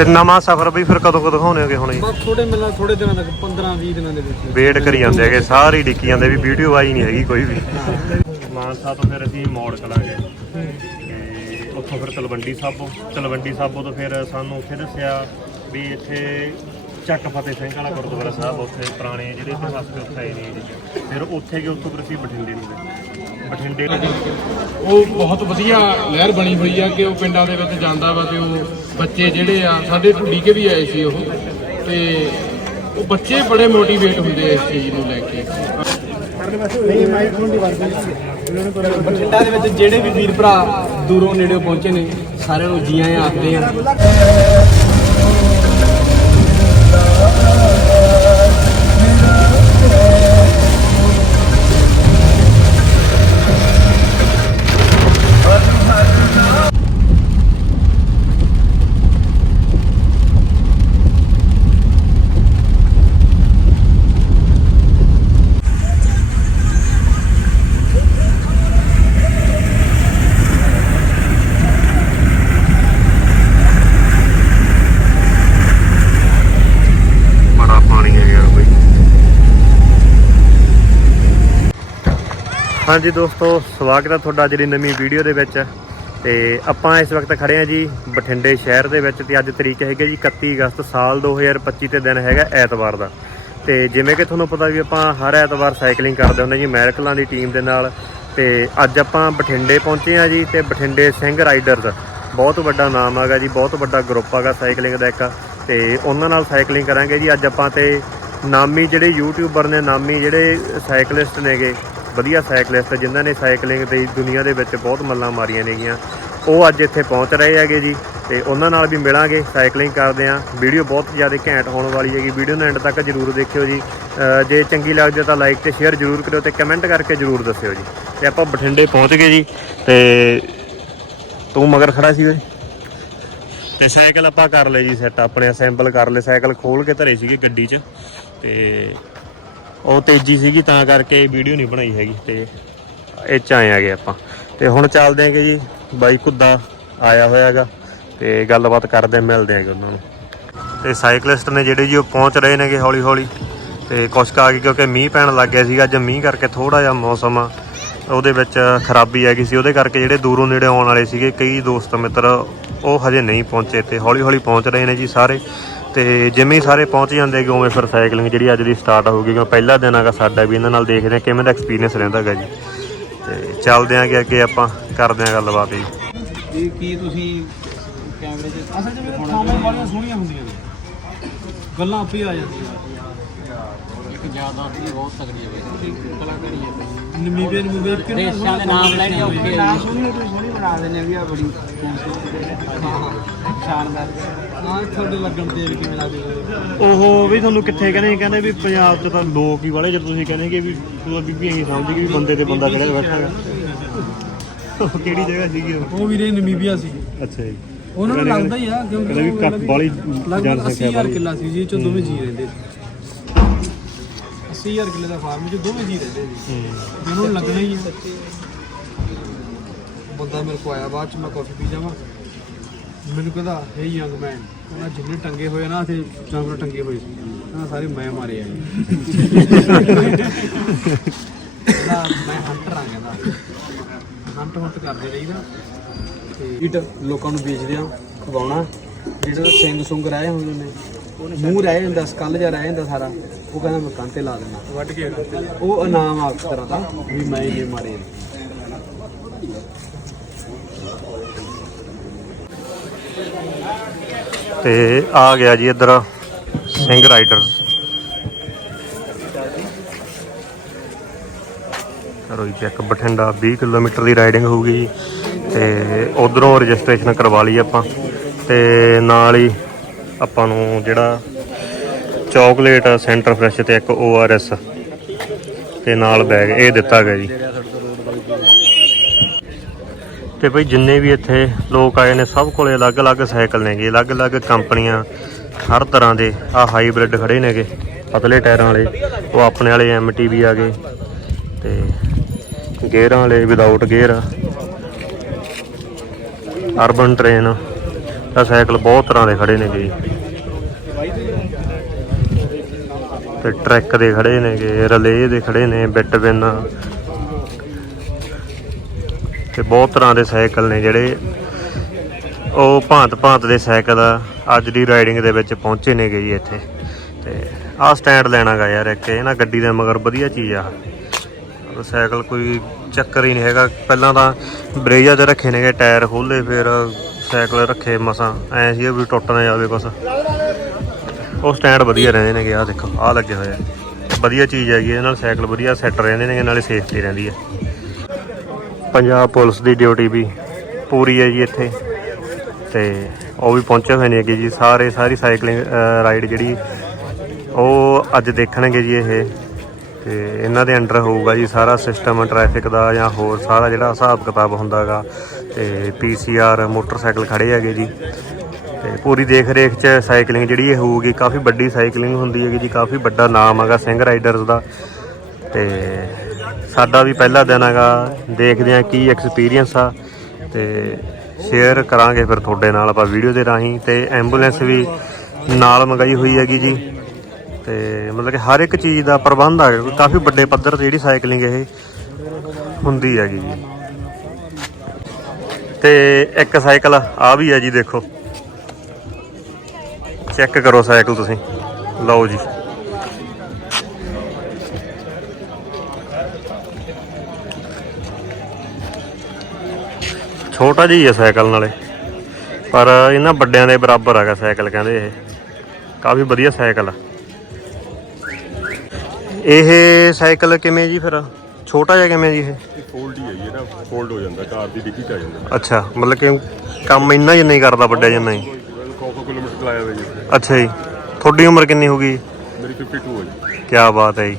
ਤੇ ਨਵਾਂ ਸਫ਼ਰ ਬਈ ਫਿਰ ਕਦੋਂ ਕਦੋਂ ਦਿਖਾਉਣੇ ਹੋਗੇ ਹੁਣ ਜੀ? ਬਸ ਥੋੜੇ ਮਿਲਣਾ ਥੋੜੇ ਦਿਨਾਂ ਤੱਕ 15 20 ਦਿਨਾਂ ਦੇ ਵਿੱਚ। ਵੇਟ ਕਰੀ ਜਾਂਦੇ ਹੈਗੇ ਸਾਰੇ ਡਿੱਕੀ ਜਾਂਦੇ ਵੀ ਵੀਡੀਓ ਆਈ ਨਹੀਂ ਹੈਗੀ ਕੋਈ ਵੀ। ਮਾਨਸਾ ਤੋਂ ਫਿਰ ਅਸੀਂ ਮੋੜ ਕਲਾਂਗੇ ਤੇ ਉੱਥੋਂ ਫਿਰ ਤਲਵੰਡੀ ਸਾਬੋ ਤਲਵੰਡੀ ਸਾਬੋ ਤੋਂ ਫਿਰ ਸਾਨੂੰ ਉੱਥੇ ਦੱਸਿਆ ਵੀ ਇੱਥੇ ਚੱਕ ਫਤਿਹ ਸਿੰਘ ਵਾਲਾ ਗੁਰਦੁਆਰਾ ਸਾਹਿਬ ਉੱਥੇ ਪੁਰਾਣੇ ਜਿਹੜੇ ਇਤਿਹਾਸ ਦੇ ਉੱਥੇ ਆਏ ਨੇ ਜੀ ਫਿਰ ਉੱਥੇ ਗਏ ਉੱਥੋਂ ਫਿਰ ਅਸੀਂ ਬਠਿੰਡੇ ਨੂੰ ਗਏ। ਬਠਿੰਡੇ ਉਹ ਬਹੁਤ ਵਧੀਆ ਲਹਿਰ ਬਣੀ ਹੋਈ ਆ ਕਿ ਉਹ ਪਿੰਡਾਂ ਦੇ ਵਿੱਚ ਜਾਂਦਾ ਵਾ ਤੇ ਉਹ ਬੱਚੇ ਜਿਹੜੇ ਆ, ਸਾਡੇ ਢੁੱਡੀ ਕੇ ਵੀ ਆਏ ਸੀ ਉਹ। ਤੇ ਉਹ ਬੱਚੇ ਬੜੇ ਮੋਟੀਵੇਟ ਹੁੰਦੇ ਆ ਇਸ ਚੀਜ਼ ਨੂੰ ਲੈ ਕੇ। ਬਠਿੰਡਾ ਦੇ ਵਿੱਚ ਜਿਹੜੇ ਵੀ ਵੀਰ ਭਰਾ ਦੂਰੋਂ ਨੇੜੇੋਂ ਪਹੁੰਚੇ ਨੇ, ਸਾਰਿਆਂ ਨੂੰ ਜੀ ਆਇਆਂ ਆਖਦੇ ਆ। ਹਾਂਜੀ ਦੋਸਤੋ, ਸਵਾਗਤ ਹੈ ਤੁਹਾਡਾ ਜਿਹੜੀ ਨਵੀਂ ਵੀਡੀਓ ਦੇ ਵਿੱਚ। ਤੇ ਆਪਾਂ ਇਸ ਵਕਤ ਖੜੇ ਹਾਂ ਜੀ ਬਠਿੰਡੇ ਸ਼ਹਿਰ ਦੇ ਵਿੱਚ ਤੇ ਅੱਜ ਤਰੀਕ ਹੈਗੀ ਜੀ 31 ਅਗਸਤ ਸਾਲ 2025 ਤੇ ਦਿਨ ਹੈਗਾ ਐਤਵਾਰ ਦਾ। ਤੇ ਜਿਵੇਂ ਕਿ ਤੁਹਾਨੂੰ ਪਤਾ ਵੀ ਆਪਾਂ ਹਰ ਐਤਵਾਰ ਸਾਈਕਲਿੰਗ ਕਰਦੇ ਹੁੰਦੇ ਜੀ, ਮੈਰਕਲਾਂ ਦੀ ਟੀਮ ਦੇ ਨਾਲ। ਤੇ ਅੱਜ ਆਪਾਂ ਬਠਿੰਡੇ ਪਹੁੰਚੇ ਹਾਂ ਜੀ ਤੇ ਬਠਿੰਡੇ ਸਿੰਘ ਰਾਈਡਰਸ ਬਹੁਤ ਵੱਡਾ ਨਾਮ ਹੈਗਾ ਜੀ, ਬਹੁਤ ਵੱਡਾ ਗਰੁੱਪ ਹੈਗਾ ਸਾਈਕਲਿੰਗ ਦਾ ਇੱਕ। ਤੇ ਉਹਨਾਂ ਨਾਲ ਸਾਈਕਲਿੰਗ ਕਰਾਂਗੇ ਜੀ। ਅੱਜ ਆਪਾਂ ਤੇ ਨਾਮੀ ਜਿਹੜੇ ਯੂਟਿਊਬਰ ਨੇ, ਨਾਮੀ ਜਿਹੜੇ ਸਾਈਕਲਿਸਟ ਨੇਗੇ ਵਧੀਆ ਸਾਈਕਲਿਸਟ ਜਿਨ੍ਹਾਂ ਨੇ ਸਾਈਕਲਿੰਗ 'ਤੇ ਦੁਨੀਆ ਦੇ ਵਿੱਚ ਬਹੁਤ ਮੱਲਾਂ ਮਾਰੀਆਂ ਨੇਗੀਆਂ। ਉਹ ਅੱਜ ਇੱਥੇ ਪਹੁੰਚ ਰਹੇ ਹੈਗੇ ਜੀ ਤੇ ਉਹਨਾਂ ਨਾਲ ਵੀ ਮਿਲਾਂਗੇ, ਸਾਈਕਲਿੰਗ ਕਰਦੇ ਆਂ ਵੀਡੀਓ ਬਹੁਤ ਜ਼ਿਆਦਾ ਘੈਂਟ ਹੋਣ ਵਾਲੀ ਹੈਗੀ। ਵੀਡੀਓ ਨੂੰ ਐਂਡ ਤੱਕ ਜਰੂਰ ਦੇਖਿਓ ਜੀ। ਜੇ ਚੰਗੀ ਲੱਗਦੀ ਤਾਂ ਲਾਈਕ ਤੇ ਸ਼ੇਅਰ ਜਰੂਰ ਕਰਿਓ ਤੇ ਕਮੈਂਟ ਕਰਕੇ ਜਰੂਰ ਦੱਸਿਓ ਜੀ। ਤੇ ਆਪਾਂ ਬਠਿੰਡੇ ਪਹੁੰਚ ਗਏ ਜੀ ਤੇ ਤੂੰ ਮਗਰ ਖੜਾ ਸੀ ਓਏ ਤੇ ਸਾਈਕਲ ਆਪਾਂ ਕਰ ਲਏ ਜੀ ਸੈੱਟ ਆਪਣੇ ਅਸੈਂਬਲ ਕਰ ਲਏ। ਸਾਈਕਲ ਖੋਲ ਕੇ ਧਰੇ ਸੀਗੇ ਗੱਡੀ 'ਚ ਤੇ ਉਹ ਤੇਜ਼ੀ ਸੀਗੀ, ਤਾਂ ਕਰਕੇ ਵੀਡੀਓ ਨਹੀਂ ਬਣਾਈ ਹੈਗੀ ਤੇ ਇਹ 'ਚ ਆਏ ਆਗੇ ਆਪਾਂ। ਤੇ ਹੁਣ ਚੱਲਦੇ ਆਂਗੇ ਜੀ, ਬਾਈ ਕੁੱਦਾ ਆਇਆ ਹੋਇਆਗਾ ਤੇ ਗੱਲਬਾਤ ਕਰਦੇ ਮਿਲਦੇ ਆਂਗੇ ਉਹਨਾਂ ਨੂੰ। ਤੇ ਸਾਈਕਲਿਸਟ ਨੇ ਜਿਹੜੇ ਜੀ ਉਹ ਪਹੁੰਚ ਰਹੇ ਨੇਗੇ ਹੌਲੀ ਹੌਲੀ ਤੇ ਕੁਛ ਕਾ ਗਈ ਕਿਉਂਕਿ ਮੀਂਹ ਪੈਣ ਲੱਗ ਗਿਆ ਸੀਗਾ, ਅੱਜ ਮੀਂਹ ਕਰਕੇ ਥੋੜਾ ਜਿਹਾ ਮੌਸਮ ਆ ਉਹਦੇ ਵਿੱਚ ਖਰਾਬੀ ਆ ਗਈ ਸੀ, ਉਹਦੇ ਕਰਕੇ ਜਿਹੜੇ ਦੂਰੋਂ ਨੇੜੇ ਆਉਣ ਵਾਲੇ ਸੀਗੇ, ਕਈ ਦੋਸਤ ਮਿੱਤਰ ਉਹ ਹਜੇ ਨਹੀਂ ਪਹੁੰਚੇ ਤੇ ਹੌਲੀ ਹੌਲੀ ਪਹੁੰਚ ਰਹੇ ਨੇ ਜੀ ਸਾਰੇ। ਤੇ ਜਿਵੇਂ ਹੀ ਸਾਰੇ ਪਹੁੰਚ ਜਾਂਦੇ ਹੈਗੇ ਉਵੇਂ ਫਿਰ ਸਾਈਕਲਿੰਗ ਜਿਹੜੀ ਅੱਜ ਦੀ ਸਟਾਰਟ ਹੋਊਗੀ ਕਿਉਂਕਿ ਪਹਿਲਾ ਦਿਨ ਹੈਗਾ ਸਾਡਾ ਵੀ ਇਹਨਾਂ ਨਾਲ ਦੇਖਦੇ ਹਾਂ ਕਿਵੇਂ ਦਾ ਐਕਸਪੀਰੀਅੰਸ ਰਹਿੰਦਾ ਹੈਗਾ ਜੀ। ਤੇ ਚੱਲਦੇ ਆਂਗੇ ਅੱਗੇ ਆਪਾਂ ਕਰਦੇ ਆਂ ਗੱਲਬਾਤ ਜੀ। ਇਹ ਕੀ ਤੁਸੀਂ ਕੈਮਰੇ 'ਚ ਅਸਲ 'ਚ ਮੇਰੇ ਥਾਵਾਂ ਵਾਲੀਆਂ ਸੋਹਣੀਆਂ ਹੁੰਦੀਆਂ ਨੇ। ਗੱਲਾਂ ਆਪੇ ਆ ਜਾਂਦੀਆਂ ਇੱਕ ਜ਼ਿਆਦਾ ਵੀ ਬਹੁਤ ਤਕੜੀ ਹੈ ਕਲਾਕਾਰੀ ਹੈ। ਨਮੀਬੀਆ ਨਮੀਬੀਆ ਕਿੰਨੇ ਦੇਸ਼ਾਂ ਦੇ ਨਾਮ ਲੈਣੇ ਔਖੇ ਸੋਹਣੀ ਸੋਹਣੀ ਬਣਾ ਦਿੰਦੇ ਵੀ ਆ ਬੜੀ ਸ਼ਾਨਦਾਰ ਹਾਂ। ਤੁਹਾਡੇ ਲੱਗਣ ਤੇ ਵੀ ਕਿਵੇਂ ਲੱਗਦੇ ਉਹ ਵੀ ਤੁਹਾਨੂੰ ਕਿੱਥੇ ਕਹਿੰਦੇ ਕਹਿੰਦੇ ਵੀ ਪੰਜਾਬ 'ਚ ਤਾਂ ਲੋਕ ਹੀ ਵਾਲੇ ਜਦ ਤੁਸੀਂ ਕਹਿੰਦੇ ਕਿ ਵੀ ਤੂੰ ਬੀਬੀ ਇਹੀ ਸਮਝ ਗਈ ਵੀ ਬੰਦੇ ਤੇ ਬੰਦਾ ਖੜਿਆ ਬੈਠਾ ਹੈਗਾ। ਉਹ ਕਿਹੜੀ ਜਗ੍ਹਾ ਸੀਗੀ ਉਹ? ਉਹ ਵੀਰੇ ਨਮੀਬੀਆ ਸੀ। ਅੱਛਾ ਜੀ। ਉਹਨਾਂ ਨੂੰ ਲੱਗਦਾ ਹੀ ਆ ਕਿਉਂਕਿ ਕਹਿੰਦੇ ਵੀ ਉਹ ਕੱਪ ਵਾਲੀ ਲਗਭਗ ਜਨਸੰਖਿਆ 80000 ਵਾਲੀ ਕਿੱਲਾ ਸੀ ਜੀ ਚੋਂ ਦੋਵੇਂ ਜੀ ਰਹਿੰਦੇ ਸੀ 80000 ਕਿੱਲੇ ਦਾ ਫਾਰਮ ਚ ਦੋਵੇਂ ਜੀ ਰਹਿੰਦੇ ਸੀ ਹੂੰ। ਲੱਗਣਾ ਹੀ ਆ। ਬੰਦਾ ਮੇਰੇ ਕੋ ਆਇਆ, ਬਾਅਦ ਚ ਮੈਂ ਕਾਫੀ ਪੀ ਜਾਵਾਂ। ਮੈਨੂੰ ਕਹਿੰਦਾ ਹੈ ਯੰਗ ਮੈਨ ਉਹਨਾਂ ਜਿੰਨੇ ਟੰਗੇ ਹੋਏ ਨਾ ਤੇ ਜਾਨਵਰ ਟੰਗੇ ਹੋਏ ਸੀ। ਉਹਨਾਂ ਸਾਰੇ ਮੈਂ ਮਾਰੇ ਆ। ਜੀ ਮੈਂ ਹੰਟਰ ਆ, ਕਹਿੰਦਾ। ਹੰਟ ਹੰਟ ਕਰਦੇ ਰਹੀਦਾ। ਤੇ ਇਟ ਲੋਕਾਂ ਨੂੰ ਵੇਚਦੇ ਆ, ਖਵਾਉਣਾ। ਜਿਹੜਾ ਸਿੰਗ ਸੁੰਗ ਰਹਿ ਹੁੰਦੇ ਨੇ ਮੂੰਹ ਰਹਿ ਜਾਂਦਾ ਸਕਲ ਜਿਹਾ ਰਹਿ ਜਾਂਦਾ ਸਾਰਾ ਉਹ ਕਹਿੰਦਾ ਮੈਂ ਕੰਨ ਤੇ ਲਾ ਦਿੰਦਾ। ਵੱਢ ਕੇ ਉਹ ਇਨਾਮ ਆ ਇੱਕ ਤਰ੍ਹਾਂ ਦਾ ਵੀ ਮੈਂ ਇਹ ਮਾਰੇ। ਤੇ ਆ ਗਿਆ ਜੀ ਇੱਧਰ ਸਿੰਘ ਰਾਈਡਰ ਕਰੋ ਜੀ ਚੈੱਕ ਬਠਿੰਡਾ 20 ਕਿਲੋਮੀਟਰ ਦੀ ਰਾਈਡਿੰਗ ਹੋਊਗੀ ਜੀ। ਤੇ ਉਧਰੋਂ ਰਜਿਸਟ੍ਰੇਸ਼ਨ ਕਰਵਾ ਲਈ ਆਪਾਂ। ਤੇ ਨਾਲ ਹੀ ਆਪਾਂ ਨੂੰ ਜਿਹੜਾ ਚਾਕਲੇਟ ਸੈਂਟਰ ਫਰੈਸ਼ ਤੇ ਇੱਕ ORS ਤੇ ਨਾਲ ਬੈਗ ਇਹ ਦਿੱਤਾ ਗਿਆ ਜੀ। ਤੇ ਭਈ ਜਿੰਨੇ ਵੀ ਇੱਥੇ ਲੋਕ ਆਏ ਨੇ, ਸਭ ਕੋਲੇ ਅਲੱਗ-ਅਲੱਗ ਸਾਈਕਲ ਨੇਗੇ, ਅਲੱਗ-ਅਲੱਗ ਕੰਪਨੀਆਂ, ਹਰ ਤਰ੍ਹਾਂ ਦੇ ਆ ਹਾਈਬ੍ਰਿਡ ਖੜੇ ਨੇਗੇ। ਪਤਲੇ ਟਾਇਰਾਂ ਵਾਲੇ, ਉਹ ਆਪਣੇ ਵਾਲੇ MTV ਆ ਗਏ ਤੇ ਗੇਅਰਾਂ ਵਾਲੇ ਵਿਦਆਊਟ ਗੇਅਰ ਅਰਬਨ ਟ੍ਰੇਨ ਤਾਂ ਸਾਈਕਲ ਬਹੁਤ ਤਰ੍ਹਾਂ ਦੇ ਖੜੇ ਨੇਗੇ ਜੀ। ਤੇ ਟਰੈਕ ਦੇ ਖੜੇ ਨੇਗੇ, ਰਲੇ ਦੇ ਖੜੇ ਨੇ, ਬਿੱਟ ਬਿਨ ਤੇ ਬਹੁਤ ਤਰ੍ਹਾਂ ਦੇ ਸਾਈਕਲ ਨੇ ਜਿਹੜੇ ਉਹ ਭਾਂਤ ਭਾਂਤ ਦੇ ਸਾਈਕਲ ਅੱਜ ਦੀ ਰਾਈਡਿੰਗ ਦੇ ਵਿੱਚ ਪਹੁੰਚੇ ਨੇਗੇ ਜੀ ਇੱਥੇ। ਤੇ ਆਹ ਸਟੈਂਡ ਲੈਣਾਗਾ ਯਾਰ ਇੱਕ, ਇਹ ਨਾ ਗੱਡੀ ਦੇ ਮਗਰ ਵਧੀਆ ਚੀਜ਼ ਆ। ਸਾਈਕਲ ਕੋਈ ਚੱਕਰ ਹੀ ਨਹੀਂ ਹੈਗਾ। ਪਹਿਲਾਂ ਤਾਂ ਬਰੇਜਾ ਤੇ ਰੱਖੇ ਨੇਗੇ, ਟਾਇਰ ਖੋਲੇ ਫਿਰ ਸਾਈਕਲ ਰੱਖੇ ਮਸਾਂ, ਐ ਸੀ ਵੀ ਟੁੱਟ ਨਾ ਜਾਵੇ ਕੁਛ। ਉਹ ਸਟੈਂਡ ਵਧੀਆ ਰਹਿੰਦੇ ਨੇਗੇ, ਆਹ ਦੇਖੋ, ਆਹ ਲੱਗੇ ਹੋਏ ਆ। ਵਧੀਆ ਚੀਜ਼ ਹੈਗੀ ਇਹਦੇ ਨਾਲ ਸਾਈਕਲ ਵਧੀਆ ਸੈੱਟ ਰਹਿੰਦੇ ਨੇਗੇ, ਨਾਲੇ ਸੇਫਟੀ ਰਹਿੰਦੀ ਹੈ ਪੰਜਾਬ ਪੁਲਿਸ ਦੀ ਡਿਊਟੀ ਵੀ ਪੂਰੀ ਹੈ ਜੀ ਇੱਥੇ। ਤੇ ਉਹ ਵੀ ਪਹੁੰਚੇ ਹੋਏ ਨੇ ਕਿ ਜੀ, ਸਾਰੇ ਸਾਰੀ ਸਾਈਕਲਿੰਗ ਰਾਈਡ ਜਿਹੜੀ, ਉਹ ਅੱਜ ਦੇਖਣਗੇ ਜੀ ਇਹ। ਤੇ ਇਹਨਾਂ ਦੇ ਅੰਡਰ ਹੋਊਗਾ ਜੀ ਸਾਰਾ ਸਿਸਟਮ ਟ੍ਰੈਫਿਕ ਦਾ ਜਾਂ ਹੋਰ ਸਾਰਾ ਜਿਹੜਾ ਹਿਸਾਬ ਕਿਤਾਬ ਹੁੰਦਾਗਾ ਤੇ ਪੀਸੀਆਰ ਮੋਟਰਸਾਈਕਲ ਖੜੇ ਹੈਗੇ ਜੀ। ਤੇ ਪੂਰੀ ਦੇਖ ਰੇਖ ਚ ਸਾਈਕਲਿੰਗ ਜਿਹੜੀ ਇਹ ਹੋਊਗੀ, ਕਾਫੀ ਵੱਡੀ ਸਾਈਕਲਿੰਗ ਹੁੰਦੀ ਹੈਗੀ ਜੀ, ਕਾਫੀ ਵੱਡਾ ਨਾਮ ਹੈਗਾ ਸਿੰਘ ਰਾਈਡਰਸ ਦਾ। ਤੇ ਸਾਡਾ ਵੀ ਪਹਿਲਾ ਦਿਨ ਹੈਗਾ, ਦੇਖਦੇ ਹਾਂ ਕੀ ਐਕਸਪੀਰੀਅੰਸ ਆ। ਤੇ ਸ਼ੇਅਰ ਕਰਾਂਗੇ ਫਿਰ ਤੁਹਾਡੇ ਨਾਲ ਆਪਾਂ ਵੀਡੀਓ ਦੇ ਰਾਹੀਂ। ਤੇ ਐਂਬੂਲੈਂਸ ਵੀ ਨਾਲ ਮੰਗਾਈ ਹੋਈ ਹੈਗੀ ਜੀ। ਤੇ ਮਤਲਬ ਕਿ ਹਰ ਇੱਕ ਚੀਜ਼ ਦਾ ਪ੍ਰਬੰਧ ਆ, ਕਾਫੀ ਵੱਡੇ ਪੱਧਰ ਤੇ ਜਿਹੜੀ ਸਾਈਕਲਿੰਗ ਇਹ ਹੁੰਦੀ ਹੈਗੀ ਜੀ। ਤੇ ਇੱਕ ਸਾਈਕਲ ਆ ਵੀ ਹੈ ਜੀ ਦੇਖੋ। ਚੈੱਕ ਕਰੋ ਸਾਈਕਲ ਤੁਸੀਂ। ਲਓ ਜੀ। ਛੋਟਾ ਜਿਹਾ ਹੀ ਹੈ ਸਾਈਕਲ ਨਾਲੇ। ਪਰ ਇਹਨਾਂ ਵੱਡਿਆਂ ਦੇ ਬਰਾਬਰ ਹੈਗਾ ਸਾਈਕਲ ਕਹਿੰਦੇ ਇਹ। ਕਾਫੀ ਵਧੀਆ ਸਾਈਕਲ ਆ। ਇਹ ਸਾਈਕਲ ਕਿਵੇਂ ਜੀ ਫਿਰ? ਛੋਟਾ ਜਿਹਾ ਕਿਵੇਂ ਜੀ ਇਹ? ਫੋਲਡ ਹੀ ਹੈ ਜੀ, ਇਹਦਾ ਫੋਲਡ ਹੋ ਜਾਂਦਾ ਕਾਰ ਦੀ ਡਿੱਗੀ ਚ ਆ ਜਾਂਦਾ। ਅੱਛਾ ਮਤਲਬ ਕਿ ਕੰਮ ਇੰਨਾ ਜਿੰਨਾ ਹੀ ਕਰਦਾ ਵੱਡਾ ਜਿੰਨਾ ਹੀ। 100 ਕਿਲੋਮੀਟਰ ਚਲਾਇਆ ਹੋਇਆ ਜੀ। ਅੱਛਾ ਜੀ। ਤੁਹਾਡੀ ਉਮਰ ਕਿੰਨੀ ਹੋ ਗਈ? ਮੇਰੀ 52 ਹੈ ਜੀ। ਕੀ ਬਾਤ ਹੈ ਜੀ।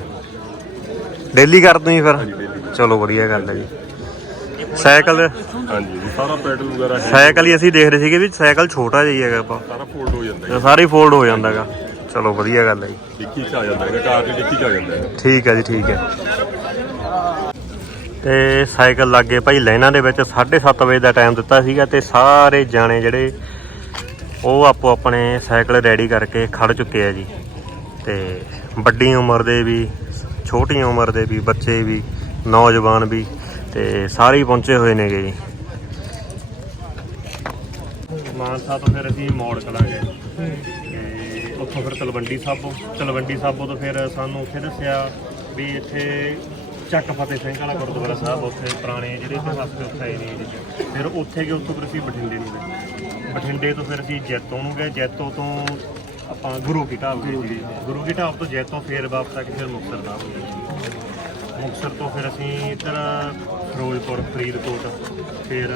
ਡੇਲੀ ਕਰਦੇ ਹੋ ਜੀ ਫਿਰ। ਚਲੋ ਵਧੀਆ ਗੱਲ ਹੈ ਜੀ। ਸਾਈਕਲ ਹਾਂਜੀ ਜੀ ਸਾਰਾ ਪੈਡਲ ਵਗੈਰਾ ਹੈ। ਸਾਈਕਲ ਹੀ ਅਸੀਂ ਦੇਖ ਰਹੇ ਸੀਗੇ ਵੀ ਸਾਈਕਲ ਛੋਟਾ ਜਿਹਾ ਹੀ ਹੈਗਾ ਆਪਾਂ। ਸਾਰਾ ਫੋਲਡ ਹੋ ਜਾਂਦਾ ਸਾਰੀ ਫੋਲਡ ਹੋ ਜਾਂਦਾਗਾ। ਚਲੋ ਵਧੀਆ ਗੱਲ ਹੈ ਜੀ। ਡਿੱਗੀ ਚ ਆ ਜਾਂਦਾ ਹੈ ਕਾਰ ਦੀ ਡਿੱਗੀ ਚ ਆ ਜਾਂਦਾ ਹੈ। ਠੀਕ ਹੈ ਜੀ ਠੀਕ ਹੈ। ਤੇ ਸਾਈਕਲ ਲੱਗੇ ਭਾਈ ਲਾਈਨਾਂ ਦੇ ਵਿੱਚ 7:30 ਵਜੇ ਦਾ ਟਾਈਮ ਦਿੱਤਾ ਸੀਗਾ ਤੇ ਸਾਰੇ ਜਾਣੇ ਜਿਹੜੇ ਉਹ ਆਪੋ ਆਪਣੇ ਸਾਈਕਲ ਰੈਡੀ ਕਰਕੇ ਖੜ ਚੁੱਕੇ ਆ ਜੀ। ਤੇ ਵੱਡੀ ਉਮਰ ਦੇ ਵੀ ਛੋਟੀ ਉਮਰ ਦੇ ਵੀ ਬੱਚੇ ਵੀ ਨੌਜਵਾਨ ਵੀ ਤੇ ਸਾਰੇ ਹੀ ਪਹੁੰਚੇ ਹੋਏ ਨੇਗੇ ਜੀ। ਮਾਨਸਾ ਤੋਂ ਫਿਰ ਅਸੀਂ ਮੋੜ ਕਲਾਂਗੇ ਉੱਥੋਂ ਫਿਰ ਤਲਵੰਡੀ ਸਾਬੋ ਤਲਵੰਡੀ ਸਾਬੋ ਤੋਂ ਫਿਰ ਸਾਨੂੰ ਉੱਥੇ ਦੱਸਿਆ ਵੀ ਇੱਥੇ ਚੱਕ ਫਤਿਹ ਸਿੰਘ ਵਾਲਾ ਗੁਰਦੁਆਰਾ ਸਾਹਿਬ ਉੱਥੇ ਪੁਰਾਣੇ ਜਿਹੜੇ ਇਤਿਹਾਸ ਦੇ ਉੱਥੇ ਆਏ ਨੇ ਜੀ ਫਿਰ ਉੱਥੇ ਗਏ ਉੱਥੋਂ ਫਿਰ ਅਸੀਂ ਬਠਿੰਡੇ ਨੂੰ ਗਏ। ਬਠਿੰਡੇ ਤੋਂ ਫਿਰ ਅਸੀਂ ਜੈਤੋ ਨੂੰ ਗਏ ਜੈਤੋ ਤੋਂ ਆਪਾਂ ਗੁਰੂ ਕੀ ਢਾਬ ਗਏ। ਜੀ ਗੁਰੂ ਕੀ ਢਾਬ ਤੋਂ ਜੈਤੋ ਫਿਰ ਵਾਪਸ ਆ ਕੇ ਫਿਰ ਮੁਕਤਸਰ ਦਾ ਹੋ ਗਏ ਮੁਕਤਸਰ ਤੋਂ ਫਿਰ ਅਸੀਂ ਇੱਧਰ ਫਿਰੋਜ਼ਪੁਰ ਫਰੀਦਕੋਟ ਫਿਰ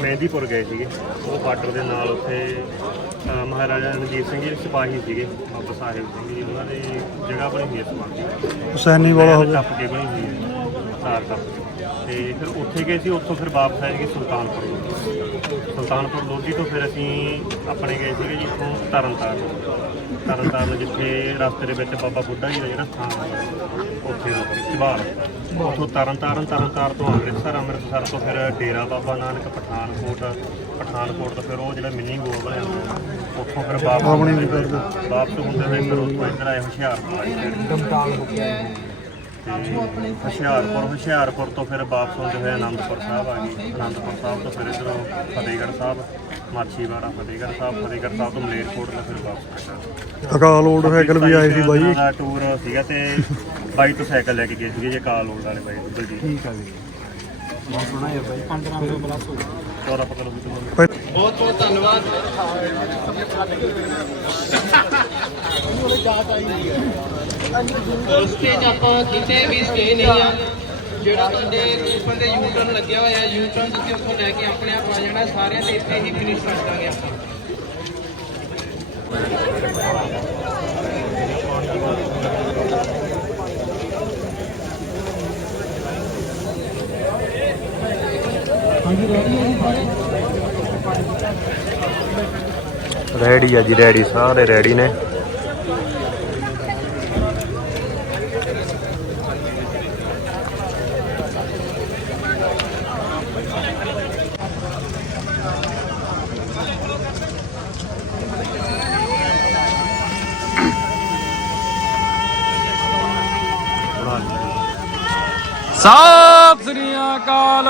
ਮਹਿੰਦੀਪੁਰ ਗਏ ਸੀਗੇ ਉਹ ਬਾਰਡਰ ਦੇ ਨਾਲ ਉੱਥੇ ਅ, ਮਹਾਰਾਜਾ ਰਣਜੀਤ ਸਿੰਘ ਜੀ ਸਿਪਾਹੀ ਸੀਗੇ ਬਾਬਾ ਸਾਹਿਬ ਸਿੰਘ ਜੀ ਉਹਨਾਂ ਦੀ ਜਗ੍ਹਾ ਬਣੀ ਹੋਈ ਹੈ ਸਮਾਧੀ ਹੁਸੈਨੀ ਵਾਲਾ ਮਹਿਲ ਟੱਪ ਕੇ ਬਣੀ ਹੋਈ ਹੈ ਸਾਰ ਟੱਪ ਕੇ। ਤੇ ਫਿਰ ਉੱਥੇ ਗਏ ਸੀ ਉੱਥੋਂ ਫਿਰ ਵਾਪਸ ਆਏ ਸੀਗੇ ਸੁਲਤਾਨਪੁਰ। ਸੁਲਤਾਨਪੁਰ ਲੋਧੀ ਤੋਂ ਫਿਰ ਅਸੀਂ ਆਪਣੇ ਗਏ ਸੀਗੇ ਜੀ ਇੱਥੋਂ ਤਰਨਤਾਰਨ। ਤਰਨਤਾਰਨ ਜਿੱਥੇ ਰਸਤੇ ਦੇ ਵਿੱਚ ਬਾਬਾ ਬੁੱਢਾ ਜੀ ਦਾ ਜਿਹੜਾ ਸਥਾਨ ਹੈ ਉੱਥੇ ਰੁਕੇ ਚਬਾਲ ਉੱਥੋਂ ਤਰਨਤਾਰਨ ਤਰਨਤਾਰਨ ਤੋਂ ਅੰਮ੍ਰਿਤਸਰ ਅੰਮ੍ਰਿਤਸਰ ਤੋਂ ਫਿਰ ਡੇਰਾ ਬਾਬਾ ਨਾਨਕ ਪਠਾਨਕੋਟ। ਪਠਾਨਕੋਟ ਤੋਂ ਫਿਰ ਉਹ ਜਿਹੜਾ ਮਿੰਨੀ ਗੋਲ ਬਣਿਆ ਹੋਇਆ ਉੱਥੋਂ ਫਿਰ ਵਾਪਸ ਵਾਪਸ ਹੁੰਦੇ ਹੋਏ ਫਿਰ ਉੱਥੋਂ ਇੱਧਰ ਆਏ ਹੁਸ਼ਿਆਰਪੁਰ side। ਦਮਤਾਲ ਹੋ ਗਿਆ ਤੇ ਹੁਸ਼ਿਆਰਪੁਰ ਹੁਸ਼ਿਆਰਪੁਰ ਤੋਂ ਫਿਰ ਵਾਪਸ ਹੁੰਦੇ ਹੋਏ ਆਨੰਦਪੁਰ ਸਾਹਿਬ ਆ ਗਏ। ਆਨੰਦਪੁਰ ਸਾਹਿਬ ਤੋਂ ਫਿਰ ਇੱਧਰੋਂ ਫਤਿਹਗੜ੍ਹ ਸਾਹਿਬ ਮਾਛੀਵਾੜਾ ਫਤਿਹਗੜ੍ਹ ਸਾਹਿਬ ਫਤਿਹਗੜ੍ਹ ਸਾਹਿਬ ਤੋਂ ਮਲੇਰਕੋਟ ਦਾ ਫਿਰ ਵਾਪਸ ਆਇਆ ਅਕਾਲ ਓਲਡ ਸਾਈਕਲ ਵੀ ਆਏ ਸੀ ਬਾਈ। ਦਾ ਟੂਰ ਸੀਗਾ ਤੇ ਬਾਈ ਤੋਂ ਸਾਈਕਲ ਲੈ ਕੇ ਗਏ ਸੀਗੇ ਜੇ ਕਾਲ ਹੋਣ ਵਾਲੇ ਬਾਈ ਤੋਂ ਜੀ ਠੀਕ ਆ ਜੀ। ਬਹੁਤ ਸੋਹਣਾ ਹੈ ਬਾਈ 1500 ਪਲੱਸ ਹੋ ਚੌਰਾ ਪਕੜ ਲਓ ਵੀ ਤੁਹਾਨੂੰ ਬਹੁਤ ਬਹੁਤ ਧੰਨਵਾਦ। ਸਟੇਜ ਆਪਾਂ ਕਿਤੇ ਵੀ ਸਟੇ ਨਹੀਂ ਆ, ਜਿਹੜਾ ਤੁਹਾਡੇ ਉੱਪਰ ਦੇ ਯੂ ਟਰਨ ਲੱਗਿਆ ਹੋਇਆ ਯੂ ਟਰਨ ਤੁਸੀਂ ਉੱਥੋਂ ਲੈ ਕੇ ਆਪਣੇ ਆਪ ਆ ਜਾਣਾ, ਸਾਰਿਆਂ ਦੇ ਇੱਥੇ ਹੀ ਫਿਨਿਸ਼ ਕਰ ਦਾਂਗੇ ਆਪਾਂ। ਰੈਡੀ ਆ ਜੀ ਰੈਡੀ ਸਾਰੇ ਰੈਡੀ ਨੇ। ਸਤਿ ਸ੍ਰੀ ਅਕਾਲ।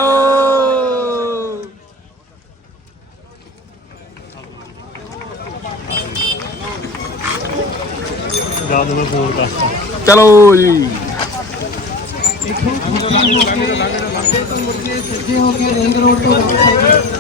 ਜਦ ਮੈਂ ਫੋਨ ਕਰਤਾ ਚਲੋ ਜੀ। ਸੱਜੇ ਹੋ ਕੇ ਰਿੰਗ ਰੋਡ ਤੋਂ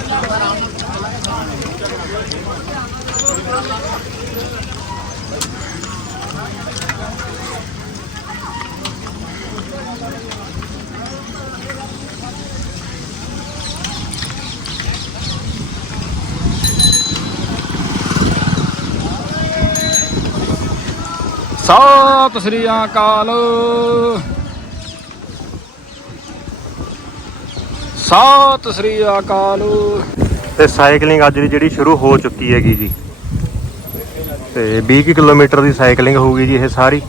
ਸਤਿ ਸ੍ਰੀ ਅਕਾਲ। ਸਤਿ ਸ੍ਰੀ ਅਕਾਲ। ਤੇ ਸਾਈਕਲਿੰਗ ਅੱਜ ਦੀ ਜਿਹੜੀ ਸ਼ੁਰੂ ਹੋ ਚੁੱਕੀ ਹੈਗੀ ਜੀ। ਤੇ 20 ਕੁ ਕਿਲੋਮੀਟਰ ਦੀ ਸਾਈਕਲਿੰਗ ਹੋਊਗੀ ਜੀ ਇਹ ਸਾਰੀ।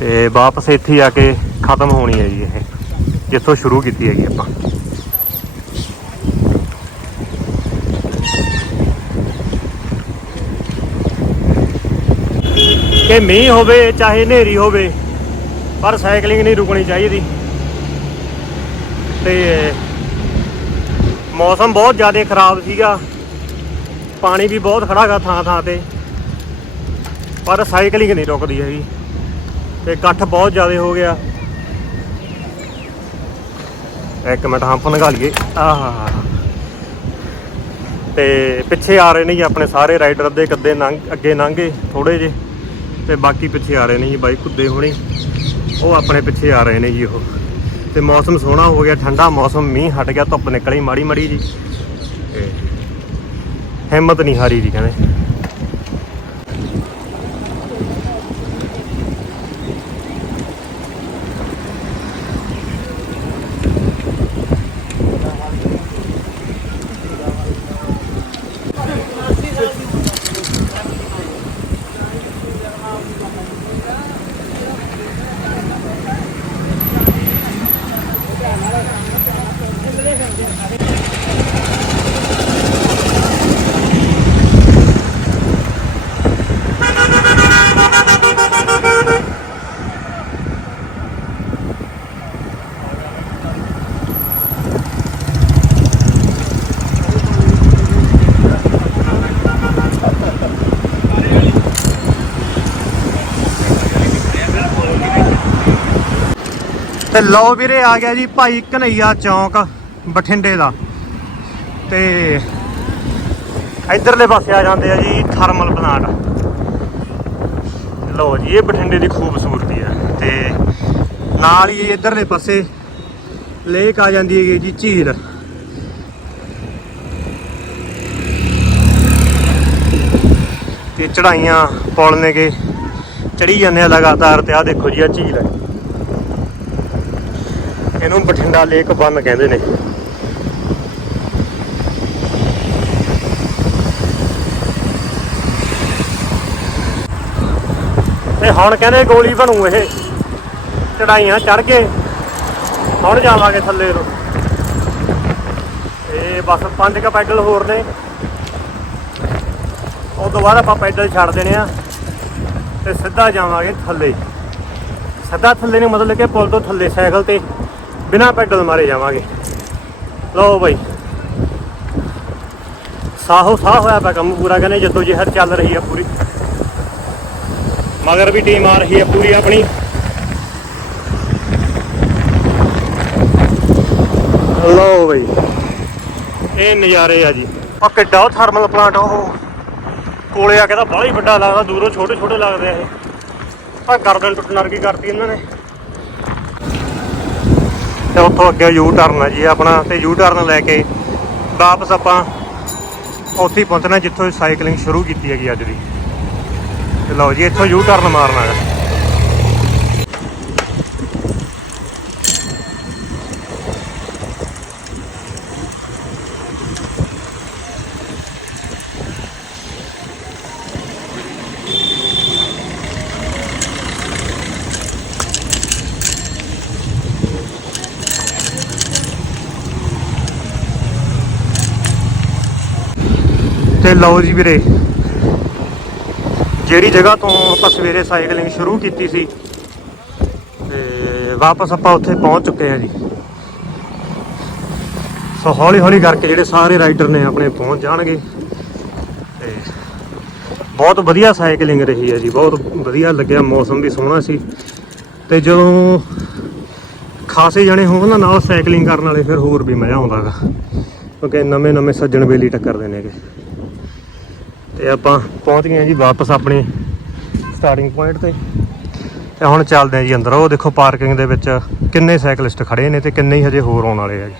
ਤੇ ਵਾਪਸ ਇੱਥੇ ਆ ਕੇ ਖਤਮ ਹੋਣੀ ਹੈ ਜੀ ਇਹ। ਜਿੱਥੋਂ ਸ਼ੁਰੂ ਕੀਤੀ ਹੈਗੀ ਆਪਾਂ। ਕਿ ਮੀਂਹ ਹੋਵੇ, ਚਾਹੇ ਹਨੇਰੀ ਹੋਵੇ, ਪਰ ਸਾਈਕਲਿੰਗ ਨਹੀਂ ਰੁਕਣੀ ਚਾਹੀਦੀ। ਤੇ ਮੌਸਮ ਬਹੁਤ ਜ਼ਿਆਦਾ ਖਰਾਬ ਸੀਗਾ। ਪਾਣੀ ਵੀ ਬਹੁਤ ਖੜਾ ਗਾ ਥਾਂ ਥਾਂ ਤੇ, ਪਰ ਸਾਈਕਲਿੰਗ ਨਹੀਂ ਰੁਕਦੀ ਹੈਗੀ। ਤੇ ਇਕੱਠ ਬਹੁਤ ਜ਼ਿਆਦਾ ਹੋ ਗਿਆ। ਇੱਕ ਮਿੰਟ ਹੰਪ ਨਗਾ ਲਈਏ। ਆਹ ਤੇ ਪਿੱਛੇ ਆ ਰਹੇ ਨੇ ਜੀ ਆਪਣੇ ਸਾਰੇ ਰਾਈਡਰ ਅੱਧੇ ਕੱਦੇ ਨੰਗ, ਅੱਗੇ ਲੰਘੇ ਥੋੜੇ ਜੇ ਤੇ ਬਾਕੀ ਪਿੱਛੇ ਆ ਰਹੇ ਨੇ ਜੀ ਬਾਈ ਕੁੱਦੇ ਹੋਣੀ। ਉਹ ਆਪਣੇ ਪਿੱਛੇ ਆ ਰਹੇ ਨੇ ਜੀ ਉਹ। ਤੇ ਮੌਸਮ ਸੋਹਣਾ ਹੋ ਗਿਆ, ਠੰਡਾ ਮੌਸਮ, ਮੀਂਹ ਹਟ ਗਿਆ, ਧੁੱਪ ਨਿਕਲੀ ਮਾੜੀ ਮਾੜੀ ਜੀ। ਤੇ ਹਿੰਮਤ ਨਹੀਂ ਹਾਰੀ ਜੀ ਕਹਿੰਦੇ। ਤੇ ਲਓ ਵੀਰੇ, ਆ ਗਿਆ ਜੀ ਭਾਈ ਕਨਈਆ ਚੌਂਕ, ਬਠਿੰਡੇ ਦਾ। ਤੇ ਇਧਰਲੇ ਪਾਸੇ ਆ ਜਾਂਦੇ ਆ ਜੀ, ਥਰਮਲ ਪਲਾਂਟ। ਲਓ ਜੀ, ਇਹ ਬਠਿੰਡੇ ਦੀ ਖੂਬਸੂਰਤੀ ਹੈ ਤੇ ਨਾਲ ਹੀ ਇਧਰਲੇ ਪਾਸੇ ਲੇਕ ਆ ਜਾਂਦੀ ਹੈ ਜੀ, ਝੀਲ। ਤੇ ਚੜਾਈਆਂ ਪੁਲ ਨੇਗੇ। ਚੜੀ ਜਾਂਦੇ ਆ ਲਗਾਤਾਰ ਤੇ ਆ ਦੇਖੋ ਜੀ ਆ ਝੀਲ ਹੈ ਇਹਨੂੰ ਬਠਿੰਡਾ ਲੇਕ ਬੰਨ ਕਹਿੰਦੇ ਨੇ। ਤੇ ਹੁਣ ਕਹਿੰਦੇ ਗੋਲੀ ਬਣੂ ਇਹ। ਚੜਾਈਆਂ ਚੜ ਕੇ ਹੁਣ ਜਾਵਾਂਗੇ ਥੱਲੇ ਨੂੰ ਇਹ ਬਸ ਪੰਜ ਕ ਪੈਡਲ ਹੋਰ ਨੇ। ਉਸ ਤੋਂ ਬਾਅਦ ਆਪਾਂ ਪੈਡਲ ਛੱਡ ਦੇਣੇ ਆ। ਤੇ ਸਿੱਧਾ ਜਾਵਾਂਗੇ ਥੱਲੇ। ਸਿੱਧਾ ਥੱਲੇ ਨੂੰ ਮਤਲਬ ਕਿ ਪੁਲ ਤੋਂ ਥੱਲੇ ਸਾਈਕਲ ਤੇ। ਬਿਨਾ ਪੈਡਲ ਮਾਰੇ ਜਾਵਾਂਗੇ। ਲਓ ਬਾਈ। ਸਾਹੋ ਸਾਹ ਹੋਇਆ ਪਿਆ ਕੰਮ ਪੂਰਾ ਕਹਿੰਦੇ ਜਦੋਂ ਜਿਹਰ ਚੱਲ ਰਹੀ ਆ ਪੂਰੀ। ਮਗਰ ਵੀ ਟੀਮ ਆ ਰਹੀ ਹੈ ਪੂਰੀ ਆਪਣੀ। ਲਓ ਬਾਈ। ਇਹ ਨਜ਼ਾਰੇ ਆ ਜੀ। ਆ ਕਿੱਡਾ ਉਹ ਥਰਮਲ ਪਲਾਂਟ ਉਹ। ਕੋਲੇ ਆ ਕੇ ਤਾਂ ਬੜਾ ਹੀ ਵੱਡਾ ਲੱਗਦਾ ਦੂਰੋਂ ਛੋਟੇ ਛੋਟੇ ਲੱਗਦੇ ਆ ਇਹ। ਆ ਗਰਦਨ ਟੁੱਟਣ ਵਰਗੀ ਕਰਤੀ ਇਹਨਾਂ ਨੇ। ਤੇ ਉੱਥੋਂ ਅੱਗੇ ਯੂ ਟਰਨ ਹੈ ਜੀ, ਆਪਣਾ ਤੇ ਯੂ ਟਰਨ ਲੈ ਕੇ ਵਾਪਸ ਆਪਾਂ ਉੱਥੇ ਹੀ ਪਹੁੰਚਣਾ, ਜਿੱਥੋਂ ਸਾਈਕਲਿੰਗ ਸ਼ੁਰੂ ਕੀਤੀ ਹੈਗੀ ਅੱਜ ਦੀ। ਤੇ ਲਓ ਜੀ, ਇੱਥੋਂ ਯੂ ਟਰਨ ਮਾਰਨਾ ਹੈ। ਤੇ ਲਓ ਜੀ ਵੀਰੇ। ਜਿਹੜੀ ਜਗ੍ਹਾ ਤੋਂ ਆਪਾਂ ਸਵੇਰੇ ਸਾਈਕਲਿੰਗ ਸ਼ੁਰੂ ਕੀਤੀ ਸੀ, ਤੇ ਵਾਪਸ ਆਪਾਂ ਉੱਥੇ ਪਹੁੰਚ ਚੁੱਕੇ ਹਾਂ ਜੀ। ਸੋ ਹੌਲੀ ਹੌਲੀ ਕਰਕੇ ਜਿਹੜੇ ਸਾਰੇ ਰਾਈਡਰ ਨੇ ਆਪਣੇ ਪਹੁੰਚ ਜਾਣਗੇ। ਤੇ ਬਹੁਤ ਵਧੀਆ ਸਾਈਕਲਿੰਗ ਰਹੀ ਹੈ ਜੀ, ਬਹੁਤ ਵਧੀਆ ਲੱਗਿਆ ਮੌਸਮ ਵੀ ਸੋਹਣਾ ਸੀ। ਤੇ ਜਦੋਂ ਖਾਸੇ ਜਣੇ ਹੋਣ ਨਾ ਨਾਲ ਸਾਈਕਲਿੰਗ ਕਰਨ ਵਾਲੇ, ਫਿਰ ਹੋਰ ਵੀ ਮਜ਼ਾ ਆਉਂਦਾਗਾ ਕਿਉਂਕਿ ਨਵੇਂ ਨਵੇਂ ਸੱਜਣ ਬੇਲੀ ਟੱਕਰਦੇ ਨੇਗੇ। ਤੇ ਆਪਾਂ ਪਹੁੰਚ ਗਏ ਜੀ ਵਾਪਸ ਆਪਣੇ ਸਟਾਰਟਿੰਗ ਪੁਆਇੰਟ ਤੇ। ਤੇ ਹੁਣ ਚੱਲਦੇ ਹਾਂ ਜੀ ਅੰਦਰ। ਉਹ ਦੇਖੋ ਪਾਰਕਿੰਗ ਦੇ ਵਿੱਚ ਕਿੰਨੇ ਸਾਈਕਲਿਸਟ ਖੜੇ ਨੇ ਤੇ ਕਿੰਨੇ ਹੀ ਹਜੇ ਹੋਰ ਆਉਣ ਵਾਲੇ ਆ ਜੀ।